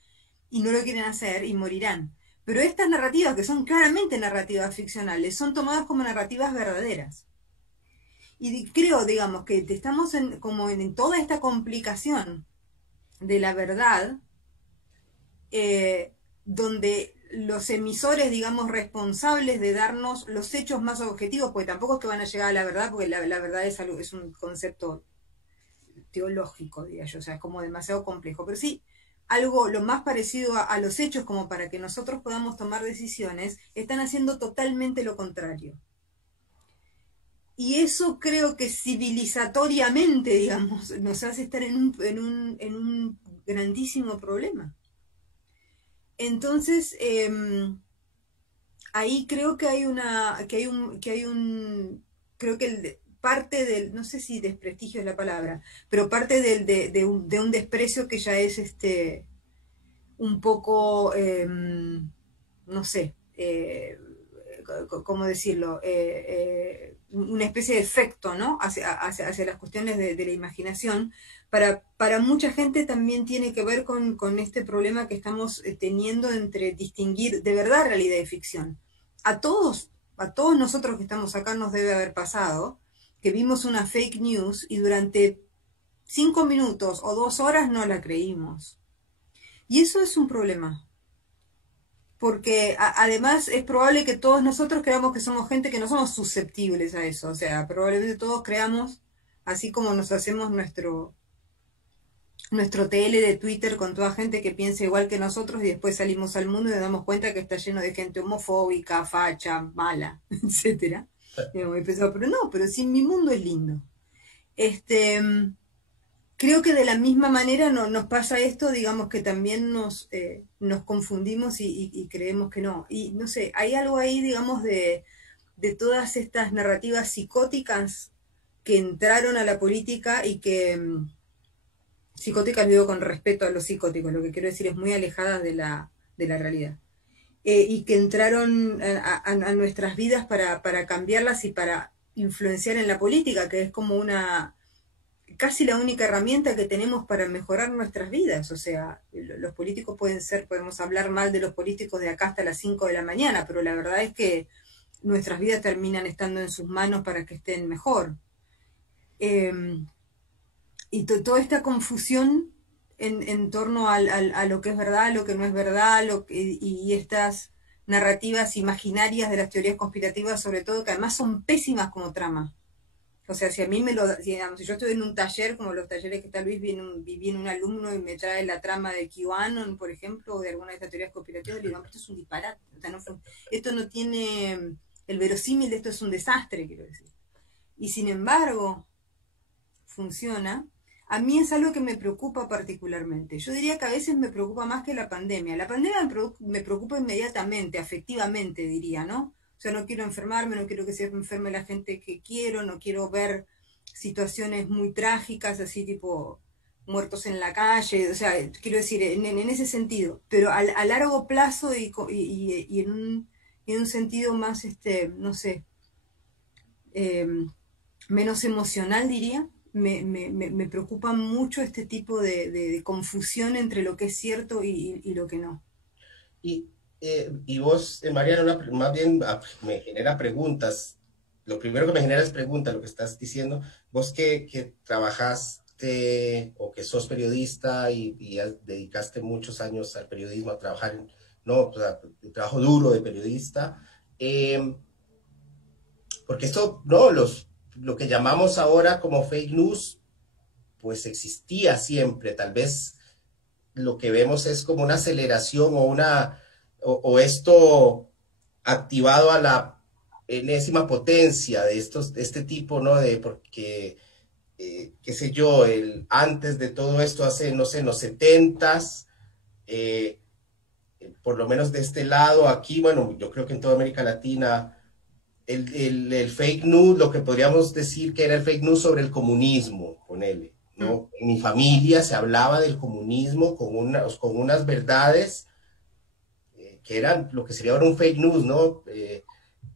y no lo quieren hacer y morirán. Pero estas narrativas, que son claramente narrativas ficcionales, son tomadas como narrativas verdaderas. Y creo, digamos, que estamos como en toda esta complicación de la verdad, donde los emisores, digamos, responsables de darnos los hechos más objetivos, porque tampoco es que van a llegar a la verdad, porque la verdad es un concepto teológico, diría yo, o sea, es como demasiado complejo, pero sí, algo lo más parecido a los hechos como para que nosotros podamos tomar decisiones, están haciendo totalmente lo contrario. Y eso creo que civilizatoriamente, digamos, nos hace estar en un grandísimo problema. Entonces, ahí creo que creo que parte del, no sé si desprestigio es la palabra, pero parte de un desprecio que ya es un poco, no sé, ¿cómo decirlo? Una especie de efecto, ¿no? Hacia las cuestiones de la imaginación. Para mucha gente también tiene que ver con este problema que estamos teniendo entre distinguir de verdad realidad y ficción. A todos nosotros que estamos acá nos debe haber pasado que vimos una fake news y durante 5 minutos o 2 horas no la creímos. Y eso es un problema. Porque además es probable que todos nosotros creamos que somos gente que no somos susceptibles a eso. O sea, probablemente todos creamos, así como nos hacemos nuestro TL de Twitter con toda gente que piensa igual que nosotros y después salimos al mundo y nos damos cuenta que está lleno de gente homofóbica, facha, mala, etcétera. Pero no, pero sí, mi mundo es lindo. Creo que de la misma manera nos pasa esto, digamos que también nos confundimos y creemos que no. Y no sé, hay algo ahí, digamos, de todas estas narrativas psicóticas que entraron a la política y que, psicóticas digo con respeto a los psicóticos, lo que quiero decir es muy alejadas de la realidad. Y que entraron a nuestras vidas para cambiarlas y para influenciar en la política, que es como casi la única herramienta que tenemos para mejorar nuestras vidas. O sea, los políticos podemos hablar mal de los políticos de acá hasta las 5 de la mañana, pero la verdad es que nuestras vidas terminan estando en sus manos para que estén mejor. Y toda esta confusión en torno a lo que es verdad, lo que no es verdad, y estas narrativas imaginarias de las teorías conspirativas, sobre todo, que además son pésimas como trama. O sea, si a mí digamos, si yo estoy en un taller, como los talleres que tal vez viene un alumno y me trae la trama de QAnon, por ejemplo, o de alguna de estas teorías conspirativas, le digo, esto es un disparate, o sea, esto no tiene el verosímil, esto es un desastre, quiero decir. Y sin embargo, funciona. A mí es algo que me preocupa particularmente. Yo diría que a veces me preocupa más que la pandemia. La pandemia me preocupa inmediatamente, afectivamente, diría, ¿no? O sea, no quiero enfermarme, no quiero que se enferme la gente que quiero, no quiero ver situaciones muy trágicas, así tipo muertos en la calle, o sea, quiero decir, en ese sentido. Pero a largo plazo y en un sentido más, no sé, menos emocional, diría, me preocupa mucho este tipo de confusión entre lo que es cierto y lo que no. Y vos, Mariana, más bien me genera preguntas. lo primero que me genera es pregunta, lo que estás diciendo. Vos que trabajaste o que sos periodista y dedicaste muchos años al periodismo, a trabajar, no, o sea, el trabajo duro de periodista, porque esto, no, lo que llamamos ahora como fake news, pues existía siempre. Tal vez lo que vemos es como una aceleración o esto activado a la enésima potencia de este tipo, ¿no? Porque, qué sé yo, antes de todo esto, hace, no sé, en los 70s, por lo menos de este lado, aquí, bueno, yo creo que en toda América Latina, el fake news, lo que podríamos decir que era el fake news sobre el comunismo, ponele, ¿no? En mi familia se hablaba del comunismo con unas verdades que eran lo que sería ahora un fake news, ¿no?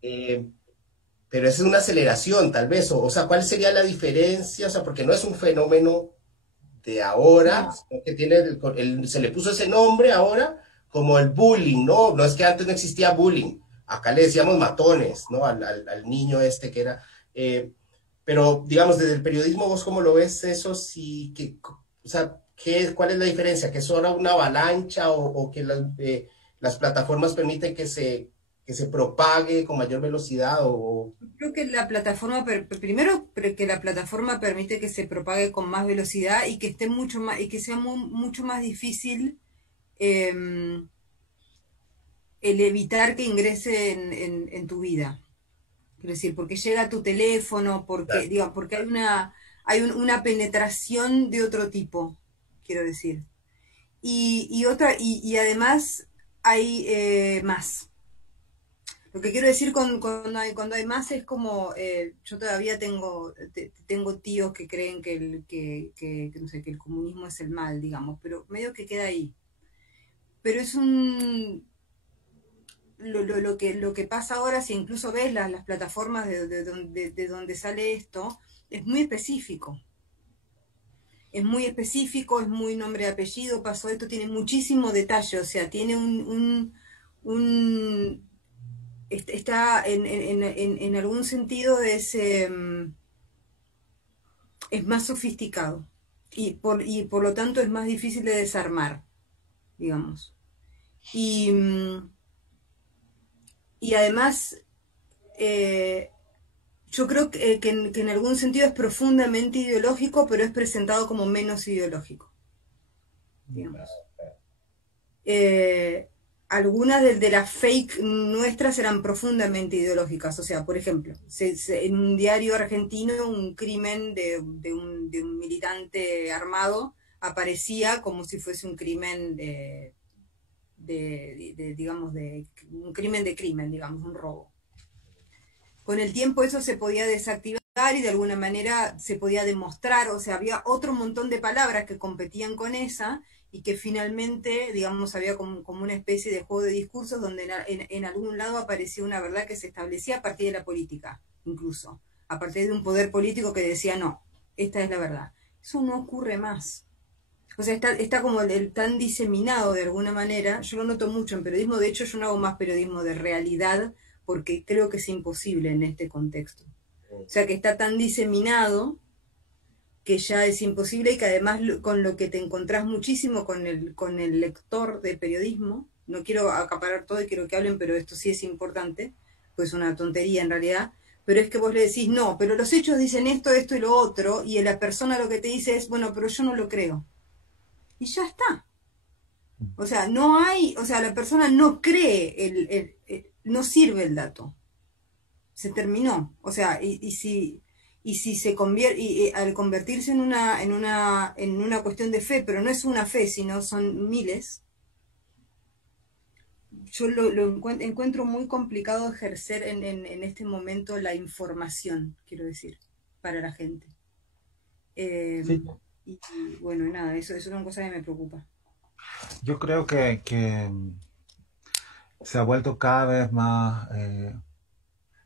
Pero esa es una aceleración, tal vez, o sea, ¿cuál sería la diferencia? O sea, porque no es un fenómeno de ahora, sino que se le puso ese nombre ahora como el bullying, ¿no? No es que antes no existía bullying, acá le decíamos matones, ¿no? Al niño este que era... pero, digamos, desde el periodismo, ¿vos cómo lo ves eso? Sí, o sea, ¿cuál es la diferencia? ¿Que es ahora una avalancha o que las plataformas permiten que se propague con mayor velocidad? Creo que la plataforma, primero, que la plataforma permite que se propague con más velocidad y que esté mucho más, y que sea mucho más difícil el evitar que ingrese en tu vida. Quiero decir, porque llega a tu teléfono, porque, claro, porque hay una penetración de otro tipo, quiero decir. Y además hay más. Lo que quiero decir cuando hay más es como, yo todavía tengo tíos que creen no sé, que el comunismo es el mal, digamos, pero medio que queda ahí. Pero es lo que pasa ahora, si incluso ves las plataformas de donde sale esto, es muy específico. Es muy específico, es muy nombre y apellido, pasó esto, tiene muchísimo detalle, o sea, tiene está en algún sentido es más sofisticado y por lo tanto es más difícil de desarmar, digamos. Y además yo creo que en algún sentido es profundamente ideológico, pero es presentado como menos ideológico, digamos. Algunas de las fake nuestras eran profundamente ideológicas. O sea, por ejemplo, en un diario argentino un crimen de un militante armado aparecía como si fuese un crimen digamos, un crimen de crimen, digamos, un robo. Con el tiempo eso se podía desactivar y de alguna manera se podía demostrar, o sea, había otro montón de palabras que competían con esa y que finalmente, digamos, había como una especie de juego de discursos donde en algún lado aparecía una verdad que se establecía a partir de la política, incluso, a partir de un poder político que decía, no, esta es la verdad. Eso no ocurre más. O sea, está como tan diseminado de alguna manera. Yo lo noto mucho en periodismo, de hecho yo no hago más periodismo de realidad porque creo que es imposible en este contexto. O sea, que está tan diseminado que ya es imposible y que además con lo que te encontrás muchísimo con el lector de periodismo, no quiero acaparar todo y quiero que hablen, pero esto sí es importante, pues es una tontería en realidad, pero es que vos le decís, no, pero los hechos dicen esto, esto y lo otro, y la persona lo que te dice es, bueno, pero yo no lo creo. Y ya está. O sea, no hay, o sea, la persona no cree, no sirve el dato. Se terminó. O sea, y si se convierte, al convertirse en una cuestión de fe, pero no es una fe, sino son miles, yo lo encuentro muy complicado ejercer en este momento la información, quiero decir, para la gente. Sí. Y bueno, nada, eso es una cosa que me preocupa. Yo creo que se ha vuelto cada vez más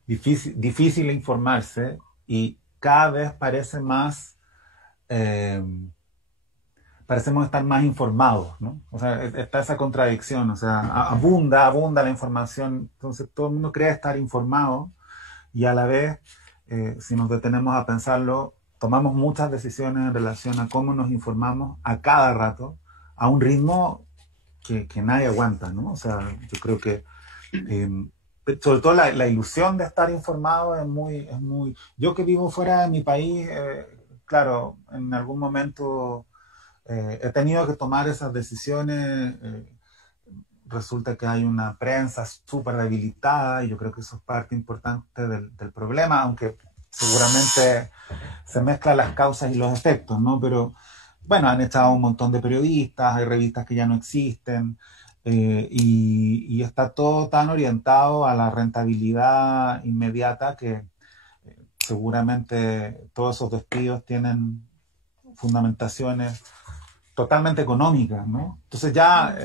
difícil informarse y cada vez parece más parecemos estar más informados, ¿no? O sea, está esa contradicción, o sea, abunda la información, entonces todo el mundo cree estar informado y a la vez, si nos detenemos a pensarlo, tomamos muchas decisiones en relación a cómo nos informamos a cada rato, a un ritmo que nadie aguanta, ¿no? O sea, yo creo que sobre todo la ilusión de estar informado es muy... Yo que vivo fuera de mi país, claro, en algún momento he tenido que tomar esas decisiones. Resulta que hay una prensa súper debilitada y yo creo que eso es parte importante del problema, aunque seguramente se mezclan las causas y los efectos, ¿no? Pero bueno, han echado un montón de periodistas, hay revistas que ya no existen, y está todo tan orientado a la rentabilidad inmediata que seguramente todos esos despidos tienen fundamentaciones totalmente económicas, ¿no? Entonces ya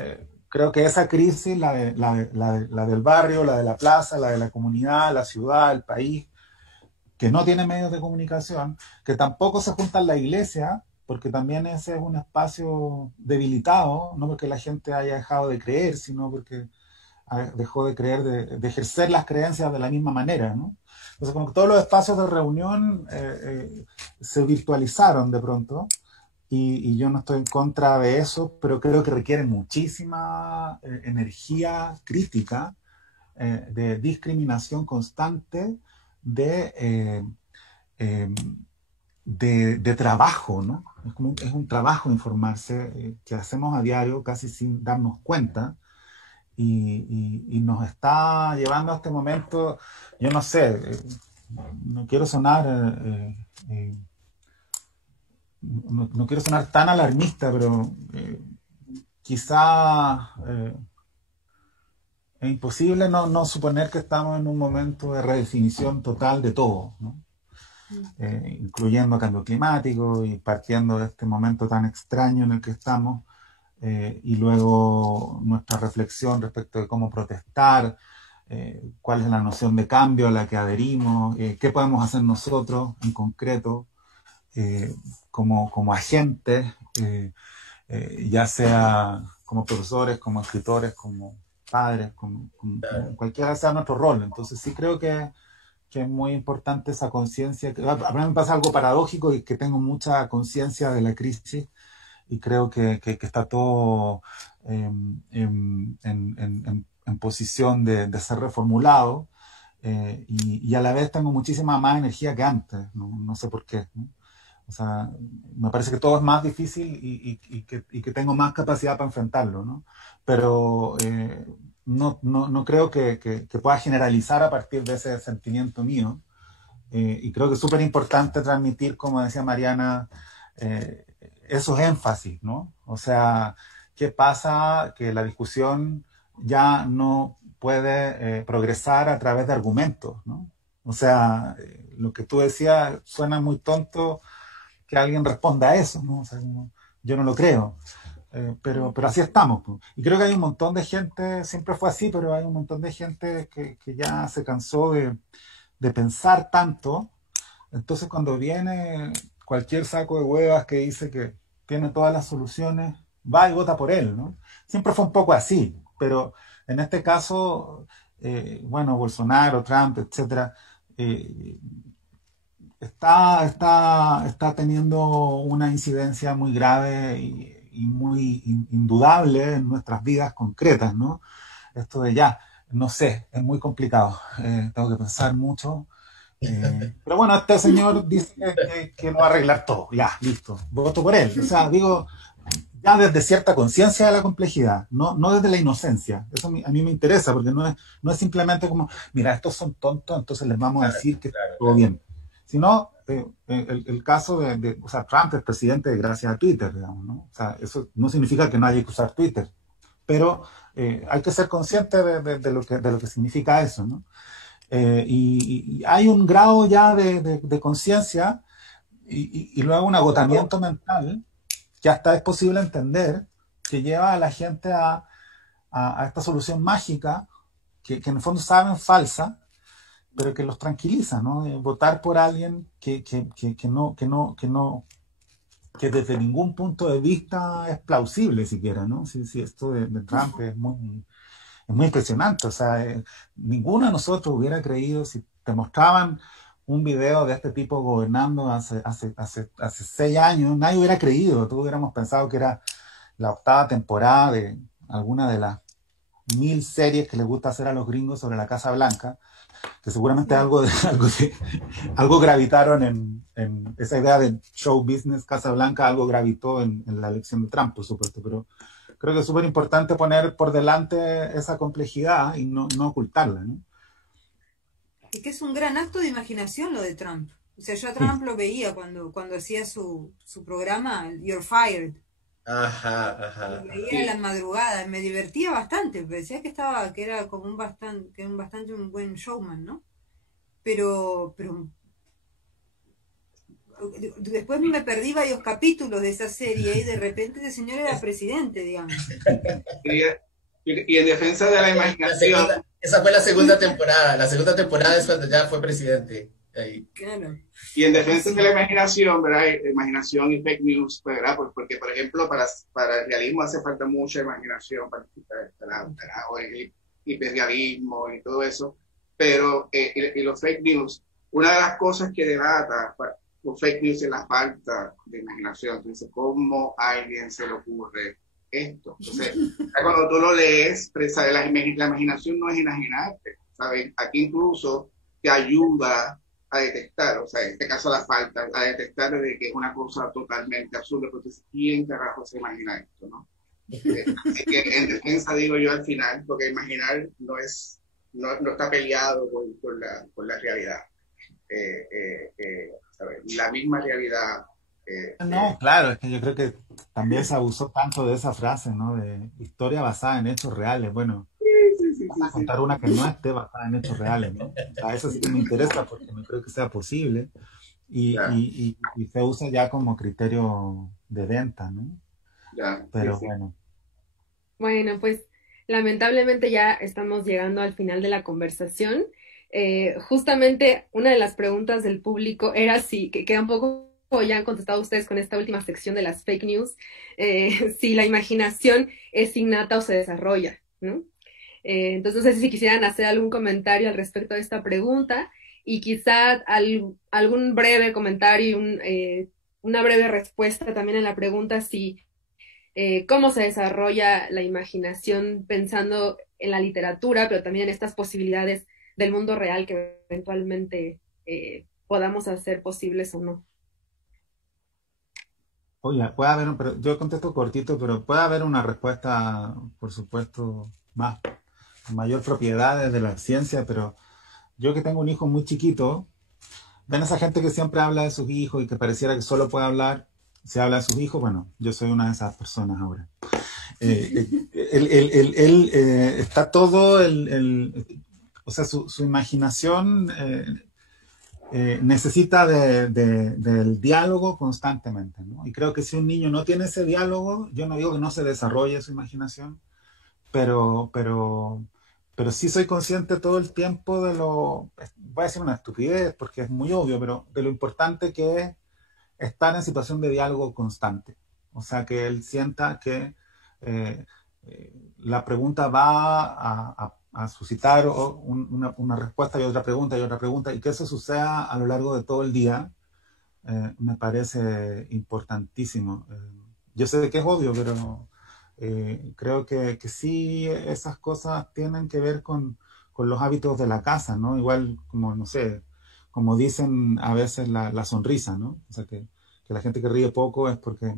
creo que esa crisis, la del barrio, la de la plaza, la de la comunidad, la ciudad, el país, que no tiene medios de comunicación, que tampoco se junta en la iglesia, porque también ese es un espacio debilitado, no porque la gente haya dejado de creer, sino porque dejó de creer, de ejercer las creencias de la misma manera, ¿no? Entonces, como que todos los espacios de reunión se virtualizaron de pronto, y yo no estoy en contra de eso, pero creo que requiere muchísima energía crítica, de discriminación constante, de trabajo, ¿no? Es un trabajo informarse, que hacemos a diario casi sin darnos cuenta, y nos está llevando a este momento, yo no sé, no quiero sonar... no quiero sonar tan alarmista, pero quizá es imposible no suponer que estamos en un momento de redefinición total de todo, ¿no? Incluyendo cambio climático y partiendo de este momento tan extraño en el que estamos, y luego nuestra reflexión respecto de cómo protestar, cuál es la noción de cambio a la que adherimos, qué podemos hacer nosotros en concreto, como agentes, ya sea como profesores, como escritores, como padres, como cualquiera sea nuestro rol. Entonces sí creo que es muy importante esa conciencia. A mí me pasa algo paradójico, y que tengo mucha conciencia de la crisis, y creo que está todo en posición de ser reformulado, y a la vez tengo muchísima más energía que antes, no sé por qué, ¿no? O sea, me parece que todo es más difícil, y que tengo más capacidad para enfrentarlo, ¿no? Pero no creo que pueda generalizar a partir de ese sentimiento mío. Y creo que es súper importante transmitir, como decía Mariana, esos énfasis, ¿no? O sea, ¿qué pasa? Que la discusión ya no puede progresar a través de argumentos, ¿no? O sea, lo que tú decías suena muy tonto, que alguien responda a eso, ¿no? O sea, yo no lo creo, pero así estamos, pues. Y creo que hay un montón de gente, siempre fue así, pero hay un montón de gente que ya se cansó de pensar tanto. Entonces, cuando viene cualquier saco de huevas que dice que tiene todas las soluciones, va y vota por él, ¿no? Siempre fue un poco así, pero en este caso, bueno, Bolsonaro, Trump, etcétera, está teniendo una incidencia muy grave y muy indudable en nuestras vidas concretas, ¿no? Esto de ya, no sé, es muy complicado, tengo que pensar mucho, pero bueno, este señor dice que lo va a arreglar todo, ya, listo, voto por él. O sea, digo, ya desde cierta conciencia de la complejidad, no desde la inocencia. Eso a mí me interesa, porque no es simplemente como, mira, estos son tontos, entonces les vamos a decir que está todo bien. Sino el caso o sea, Trump es presidente gracias a Twitter, digamos, ¿no? O sea, eso no significa que no haya que usar Twitter, pero hay que ser consciente de lo que significa eso, ¿no? Y hay un grado ya de conciencia, y luego un agotamiento mental que hasta es posible entender, que lleva a la gente a esta solución mágica que en el fondo saben falsa, pero que los tranquiliza, ¿no? Votar por alguien que desde ningún punto de vista es plausible siquiera, ¿no? Si esto de Trump es muy impresionante. O sea, ninguno de nosotros hubiera creído, si te mostraban un video de este tipo gobernando hace 6 años, nadie hubiera creído, todos hubiéramos pensado que era la 8ª temporada de alguna de las 1000 series que les gusta hacer a los gringos sobre la Casa Blanca, que seguramente algo gravitaron en esa idea de show business Casa Blanca, algo gravitó en la elección de Trump, por supuesto, pero creo que es súper importante poner por delante esa complejidad y no ocultarla, ¿no? Es que es un gran acto de imaginación lo de Trump. O sea, yo a Trump lo veía cuando hacía su programa, You're Fired. Ajá. Lo veía en las madrugadas, me divertía bastante, decía que era como un buen showman, ¿no? Pero después me perdí varios capítulos de esa serie y de repente ese señor era presidente, digamos. Y en defensa de la imaginación. Esa fue la segunda temporada. La segunda temporada es cuando ya fue presidente. Ahí. Claro. Y en defensa de la imaginación, ¿verdad? Imaginación y fake news, ¿verdad? Porque, por ejemplo, para el realismo hace falta mucha imaginación, para el hiperrealismo y todo eso. Pero, y los fake news, una de las cosas que delata los fake news es la falta de imaginación. Entonces, ¿cómo a alguien se le ocurre esto? Entonces, cuando tú lo lees, ¿sabes? La imaginación no es enajenarte, ¿sabes? Aquí incluso te ayuda a detectar, o sea, en este caso la falta, a detectar de que es una cosa totalmente absurda, porque ¿quién carajo se imagina esto, no? Así que en defensa digo yo al final, porque imaginar no está peleado con la realidad. ¿Sabes? La misma realidad. No, claro, es que yo creo que también se abusó tanto de esa frase, ¿no? De historia basada en hechos reales. Bueno, a contar una que no esté basada en hechos reales, ¿no? A eso sí que me interesa porque no creo que sea posible y se usa ya como criterio de venta, ¿no? Pero bueno. Bueno, pues lamentablemente ya estamos llegando al final de la conversación. Justamente una de las preguntas del público era si, que un poco ya han contestado ustedes con esta última sección de las fake news, si la imaginación es innata o se desarrolla, ¿no? Entonces, no sé si quisieran hacer algún comentario al respecto de esta pregunta y quizá algún breve comentario, una breve respuesta también en la pregunta si cómo se desarrolla la imaginación pensando en la literatura, pero también en estas posibilidades del mundo real que eventualmente podamos hacer posibles o no. Oye, puede haber, pero yo contesto cortito, pero puede haber una respuesta, por supuesto, mayor propiedad desde la ciencia, pero yo que tengo un hijo muy chiquito, ven esa gente que siempre habla de sus hijos y que pareciera que solo puede hablar, se habla de sus hijos, bueno, yo soy una de esas personas ahora. Él está todo, o sea, su imaginación necesita del diálogo constantemente, ¿no? Y creo que si un niño no tiene ese diálogo, yo no digo que no se desarrolle su imaginación, pero sí soy consciente todo el tiempo voy a decir una estupidez porque es muy obvio, pero de lo importante que es estar en situación de diálogo constante. O sea, que él sienta que la pregunta va a suscitar una respuesta y otra pregunta, y que eso suceda a lo largo de todo el día, me parece importantísimo. Yo sé que es obvio, pero creo que sí esas cosas tienen que ver con los hábitos de la casa, ¿no? Igual como, no sé, como dicen a veces la sonrisa, ¿no? O sea, que la gente que ríe poco es porque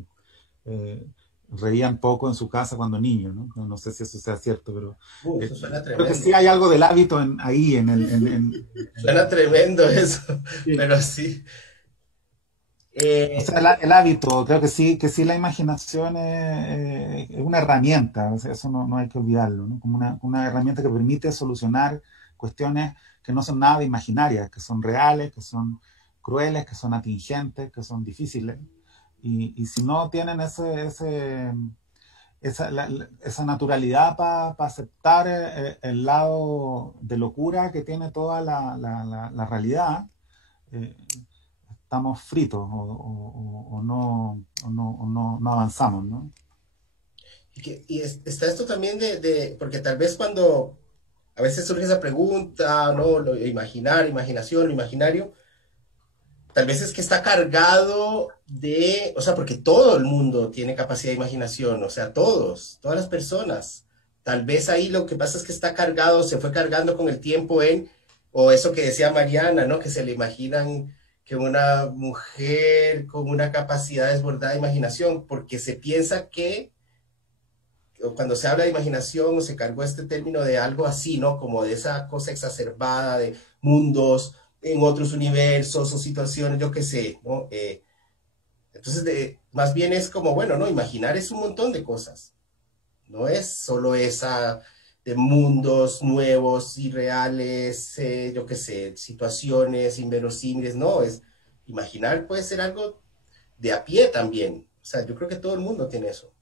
reían poco en su casa cuando niños, ¿no? No sé si eso sea cierto, pero eso suena creo tremendo. que sí hay algo del hábito ahí. Suena tremendo eso, sí. Pero sí. O sea, el hábito, creo que sí la imaginación es una herramienta, o sea, eso no hay que olvidarlo, ¿no? Como una herramienta que permite solucionar cuestiones que no son nada imaginarias, que son reales, que son crueles, que son atingentes, que son difíciles. Y si no tienen esa naturalidad para aceptar el lado de locura que tiene toda la realidad, estamos fritos o no avanzamos, ¿no? Y está esto también porque tal vez cuando a veces surge esa pregunta, ¿no? Imaginar, imaginación, imaginario. Tal vez es que está cargado de, o sea, porque todo el mundo tiene capacidad de imaginación, o sea, todas las personas. Tal vez ahí lo que pasa es que está cargado, se fue cargando con el tiempo o eso que decía Mariana, ¿no? Que se le imaginan que una mujer con una capacidad desbordada de imaginación, porque se piensa que cuando se habla de imaginación se cargó este término de algo así, ¿no? Como de esa cosa exacerbada de mundos en otros universos o situaciones, yo qué sé, ¿no? Entonces, más bien es como, bueno, ¿no? Imaginar es un montón de cosas. No es solo esa de mundos nuevos, irreales, yo qué sé, situaciones inverosímiles, no, imaginar puede ser algo de a pie también. O sea, yo creo que todo el mundo tiene eso.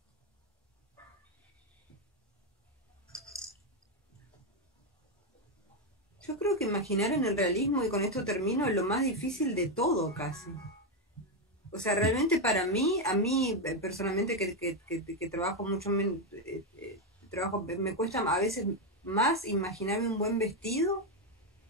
Yo creo que imaginar en el realismo, y con esto termino, es lo más difícil de todo casi. O sea, realmente para mí, a mí personalmente que trabajo mucho, me cuesta a veces más imaginarme un buen vestido,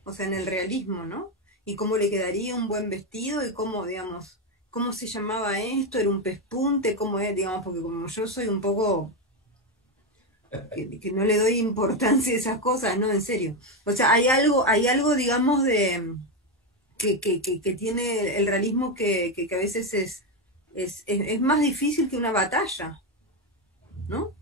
o sea, en el realismo, ¿no? Y cómo le quedaría un buen vestido y cómo, digamos, cómo se llamaba esto, era un pespunte, cómo es, digamos, porque como yo soy un poco que no le doy importancia a esas cosas, no, en serio. O sea, hay algo, digamos, de que tiene el realismo que a veces es más difícil que una batalla, ¿no?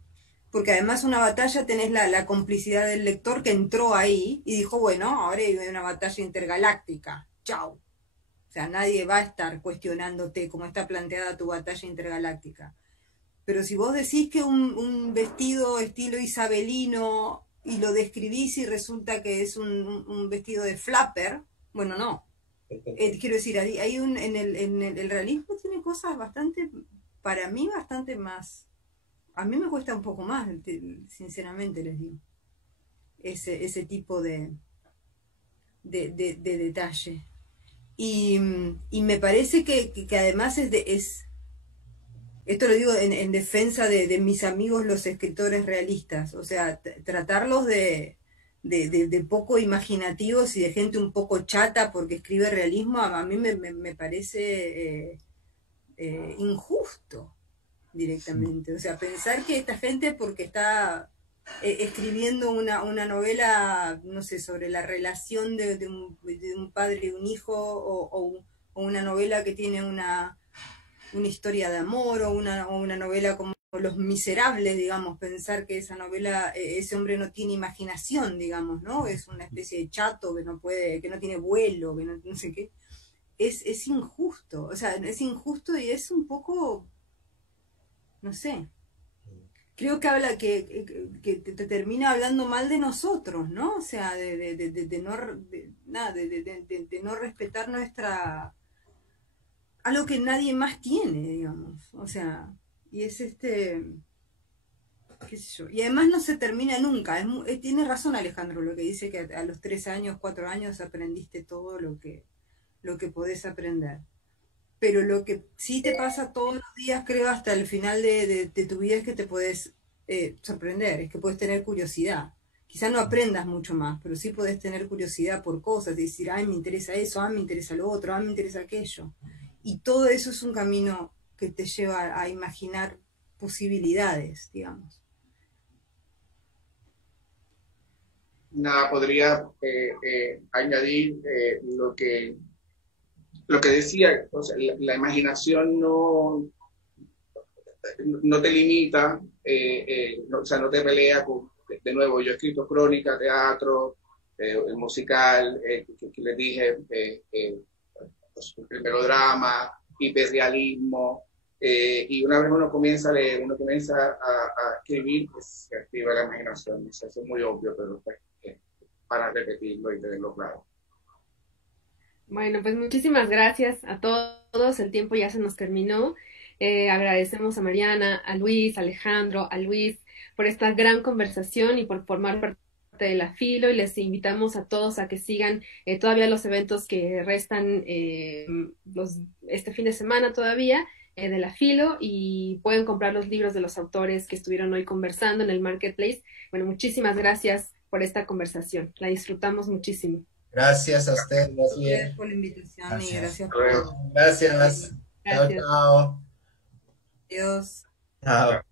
Porque además una batalla tenés la complicidad del lector que entró ahí y dijo, bueno, ahora hay una batalla intergaláctica, chau. O sea, nadie va a estar cuestionándote cómo está planteada tu batalla intergaláctica. Pero si vos decís que un vestido estilo isabelino y lo describís y resulta que es un vestido de flapper, bueno, no. Quiero decir, el realismo tiene cosas bastante, para mí, bastante más. A mí me cuesta un poco más, sinceramente les digo, ese tipo de detalle. Y me parece que además esto lo digo en defensa de mis amigos los escritores realistas, o sea, tratarlos de poco imaginativos y de gente un poco chata porque escribe realismo, a mí me parece injusto directamente. O sea, pensar que esta gente porque está escribiendo una novela, no sé, sobre la relación de un padre y un hijo, o una novela que tiene una historia de amor, o una novela como Los Miserables, digamos, pensar que esa novela, ese hombre no tiene imaginación, digamos, ¿no? Es una especie de chato que no puede, que no tiene vuelo, que no sé qué. Es injusto, o sea, es injusto y es un poco, no sé, creo que habla que te termina hablando mal de nosotros, ¿no? O sea, de no respetar nuestra algo que nadie más tiene, digamos. O sea, y es qué sé yo. Y además no se termina nunca. Tiene razón Alejandro lo que dice que a los 3 años, 4 años aprendiste todo lo que podés aprender. Pero lo que sí te pasa todos los días, creo, hasta el final de tu vida es que te podés sorprender, es que puedes tener curiosidad. Quizás no aprendas mucho más, pero sí podés tener curiosidad por cosas, y decir, ay, me interesa eso, ay, me interesa lo otro, ay, me interesa aquello. Y todo eso es un camino que te lleva a imaginar posibilidades, digamos. Nada, podría añadir lo que decía, o sea, la imaginación no te limita, o sea, no te pelea con, de nuevo, yo he escrito crónica, teatro, musical, que les dije, pues, melodrama, hiperrealismo, y una vez uno comienza a leer, uno comienza a escribir, pues se activa la imaginación. Eso es muy obvio, pero pues, para repetirlo y tenerlo claro. Bueno, pues muchísimas gracias a todos, el tiempo ya se nos terminó. Agradecemos a Mariana, a Luis, a Alejandro, a Luis por esta gran conversación y por formar parte de la Filo, y les invitamos a todos a que sigan todavía los eventos que restan este fin de semana todavía de la Filo, y pueden comprar los libros de los autores que estuvieron hoy conversando en el Marketplace. Bueno, muchísimas gracias por esta conversación. La disfrutamos muchísimo. Gracias a usted, más bien. Gracias por la invitación y Gracias. gracias por... Gracias. Chao, Gracias. chao. Adiós. Chao.